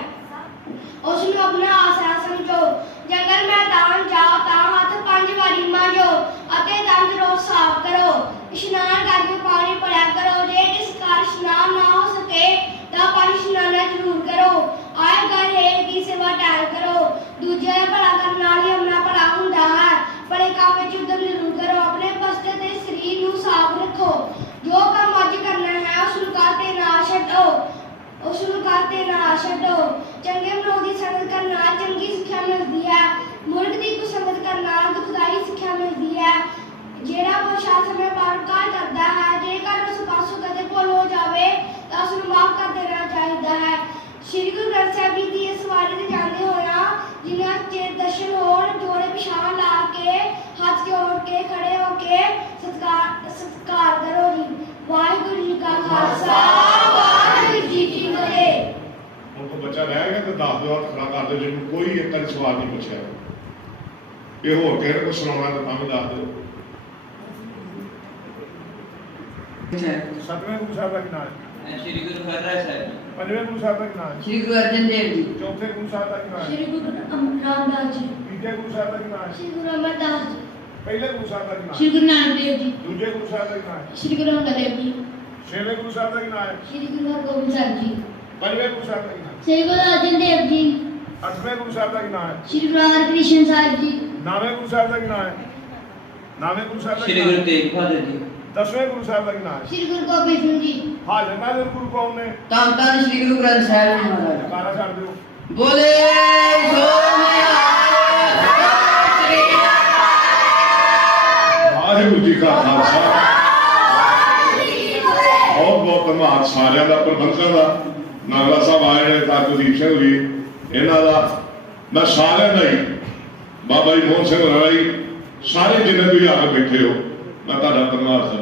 ਉਸ ਨੂੰ ਆਪਣਾ ਆਸਰਾ ਸਮਝੋ। ਜੰਗਲ ਮੈਦਾਨ ਜਾਓ ਤਾਂ ਹੱਥ 5 ਵਾਰੀ ਮਾਂਜੋ ਅਤੇ ਦੰਦ ਰੋਜ਼ ਸਾਫ਼ ਕਰੋ। ਇਸ਼ਨਾਨ ਕਰਕੇ ਪਾਣੀ ਭਰਿਆ ਕਰੋ। ਜੇ ਕਿਸ ਕਾਰਨ ਇਸ਼ਨਾਨ ਨਾ ਹੋ ਸਕੇ ਤਾਂ 5 ਇਸ਼ਨਾਨਾਂ ਜ਼ਰੂਰ ਕਰੋ। ਆਏ ਘਰ ਹੇਠ ਦੀ ਸੇਵਾ ਟਹਿਲ ਕਰੋ। ਦੂਜਿਆਂ ਦਾ ਭਲਾ ਕਰਨ ਨਾਲ ਹੀ ਆਪਣਾ ਭਲਾ ਹੁੰਦਾ ਹੈ। ਭਲੇ ਕੰਮ ਵਿੱਚ ਉਦਮ ਜ਼ਰੂਰ ਕਰੋ। ਆਪਣੇ ਬਸਤੇ ਤੇ ਸਰੀਰ ਨੂੰ ਸਾਫ਼ ਰੱਖੋ। ਜੋ ਕੰਮ ਅੱਜ ਕਰਨਾ ਹੈ ਉਸ ਨੂੰ ਕੱਲ੍ਹ ਤੇ ਨਾ ਛੱਡੋ। ਉਸ ਨੂੰ ਕੱਲ੍ਹ ਤੇ ਨਾ ਛੱਡੋ। ਚੰਗੇ ਮਨੁੱਖ ਦੀ ਸੰਗਤ ਕਰਨ ਨਾਲ ਚੰਗੀ ਸਿੱਖਿਆ ਮਿਲਦੀ ਹੈ। ਮੁਲਕ ਦੀ ਕੁਸੰਗਤ ਕਰਨ ਨਾਲ ਦੁਖਦਾਈ ਸਿੱਖਿਆ ਮਿਲਦੀ ਹੈ। ਜਿਹੜਾ ਪੁਰਸ਼ਾ ਸਮੇਂ ਪਾਰ ਕਰਦਾ ਹੈ, ਜੇਕਰ ਉਸ ਪਾਸੋਂ ਕਦੇ ਭੁੱਲ ਹੋ ਜਾਵੇ ਤਾਂ ਉਸ ਨੂੰ ਮਾਫ਼ ਕਰ ਦੇਣਾ ਚਾਹੀਦਾ ਹੈ। ਸ੍ਰੀ ਗੁਰੂ ਗ੍ਰੰਥ ਸਾਹਿਬ ਜੀ ਦੀ ਇਸ ਵਾਰੀ ਤੇ ਜਾਂਦੇ ਹੋਇਆ ਜਿਨ੍ਹਾਂ ਚਿਰ ਦਰਸ਼ਨ ਹੋਣ ਜੋੜੇ ਪਿਛਾਂ ਲਾ ਕੇ ਹੱਥ ਜੋੜ ਕੇ ਖੜੇ ਹੋ ਕੇ ਸਤਿਕਾਰ ਕਰੋ ਜੀ। ਵਾਹਿਗੁਰੂ ਜੀ ਕਾ ਖਾਲਸਾ ਵਾਹਿਗੁਰੂ ਜੀ ਕੀ ਫਤਿਹ। ਹੁਣ ਕੋਈ ਬੱਚਾ ਰਹਿ ਗਿਆ ਤਾਂ ਦੱਸ ਦਿਓ, ਹੱਥ ਖੜਾ ਕਰ ਦਿਓ ਜਿਹਨੂੰ ਕੋਈ ਇੱਕ ਵਾਰੀ ਸਵਾਲ ਨਹੀਂ ਪੁੱਛਿਆ। ਇਹ ਹੋਰ ਕਿਸੇ ਨੂੰ ਸੁਣਾਉਣਾ ਤਾਂ ਵੀ ਦੱਸ ਦਿਓ। सतवें गुरु साहब का नाम है श्री गुरु हरिराय साहब। पंजवें गुरु साहब का नाम है श्री गुरु अर्जन देव जी। चौथे गुरु साहब का नाम है ਸ੍ਰੀ ਗੁਰੂ ਰਾਮਦਾਸ ਜੀ। तीजे गुरु साहब का नाम है ਸ੍ਰੀ ਗੁਰੂ ਅਮਰਦਾਸ ਜੀ। पहले गुरु साहब का नाम ਸ੍ਰੀ है ਗੁਰੂ ਨਾਨਕ ਦੇਵ ਜੀ। दूजे गुरु साहब का नाम है ਸ੍ਰੀ ਗੁਰੂ ਅੰਗਦ ਦੇਵ ਜੀ। छठवें गुरु साहब का नाम है ਸ੍ਰੀ ਗੁਰੂ ਹਰਗੋਬਿੰਦ ਸਾਹਿਬ ਜੀ। पंजवें गुरु साहब का नाम है ਸ੍ਰੀ ਗੁਰੂ ਅਰਜਨ ਦੇਵ ਜੀ। अठवें गुरु साहब का नाम है ਸ੍ਰੀ ਗੁਰੂ ਹਰਕ੍ਰਿਸ਼ਨ ਸਾਹਿਬ ਜੀ। नौवें गुरु साहब का नाम है नौवें गुरु साहब का श्री नाम गुरु है तेग बहादुर जी। 10वें गुरु साहब का नाम है ਸ੍ਰੀ ਗੁਰੂ ਗੋਬਿੰਦ ਸਿੰਘ ਜੀ। हाजिर नाजिर गुरु कौन ने ਧੰਨ ਧੰਨ श्री गुरु ग्रंथ साहिब जी महाराज। जयकारा छाड़ दो बोले ਵਾਹਿਗੁਰੂ ਜੀ ਕਾ ਖਾਲਸਾ ਬਹੁਤ ਬਹੁਤ ਧੰਨਵਾਦ ਸਾਰਿਆਂ ਦਾ, ਪ੍ਰਬੰਧਕਾਂ ਦਾ, ਨਾਗਰਾ ਸਾਹਿਬ ਆਏ ਨੇ ਤਾਂ ਕੁਲਦੀਪ ਸਿੰਘ ਜੀ, ਇਹਨਾਂ ਦਾ ਮੈਂ ਸਾਰਿਆਂ ਦਾ ਹੀ, ਬਾਬਾ ਜੀ ਮੋਹਨ ਸਿੰਘ ਰਾਈ, ਸਾਰੇ ਜਿੰਨੇ ਵੀ ਆ ਕੇ ਬੈਠੇ ਹੋ, ਮੈਂ ਤੁਹਾਡਾ ਧੰਨਵਾਦ ਕਰਦਾ।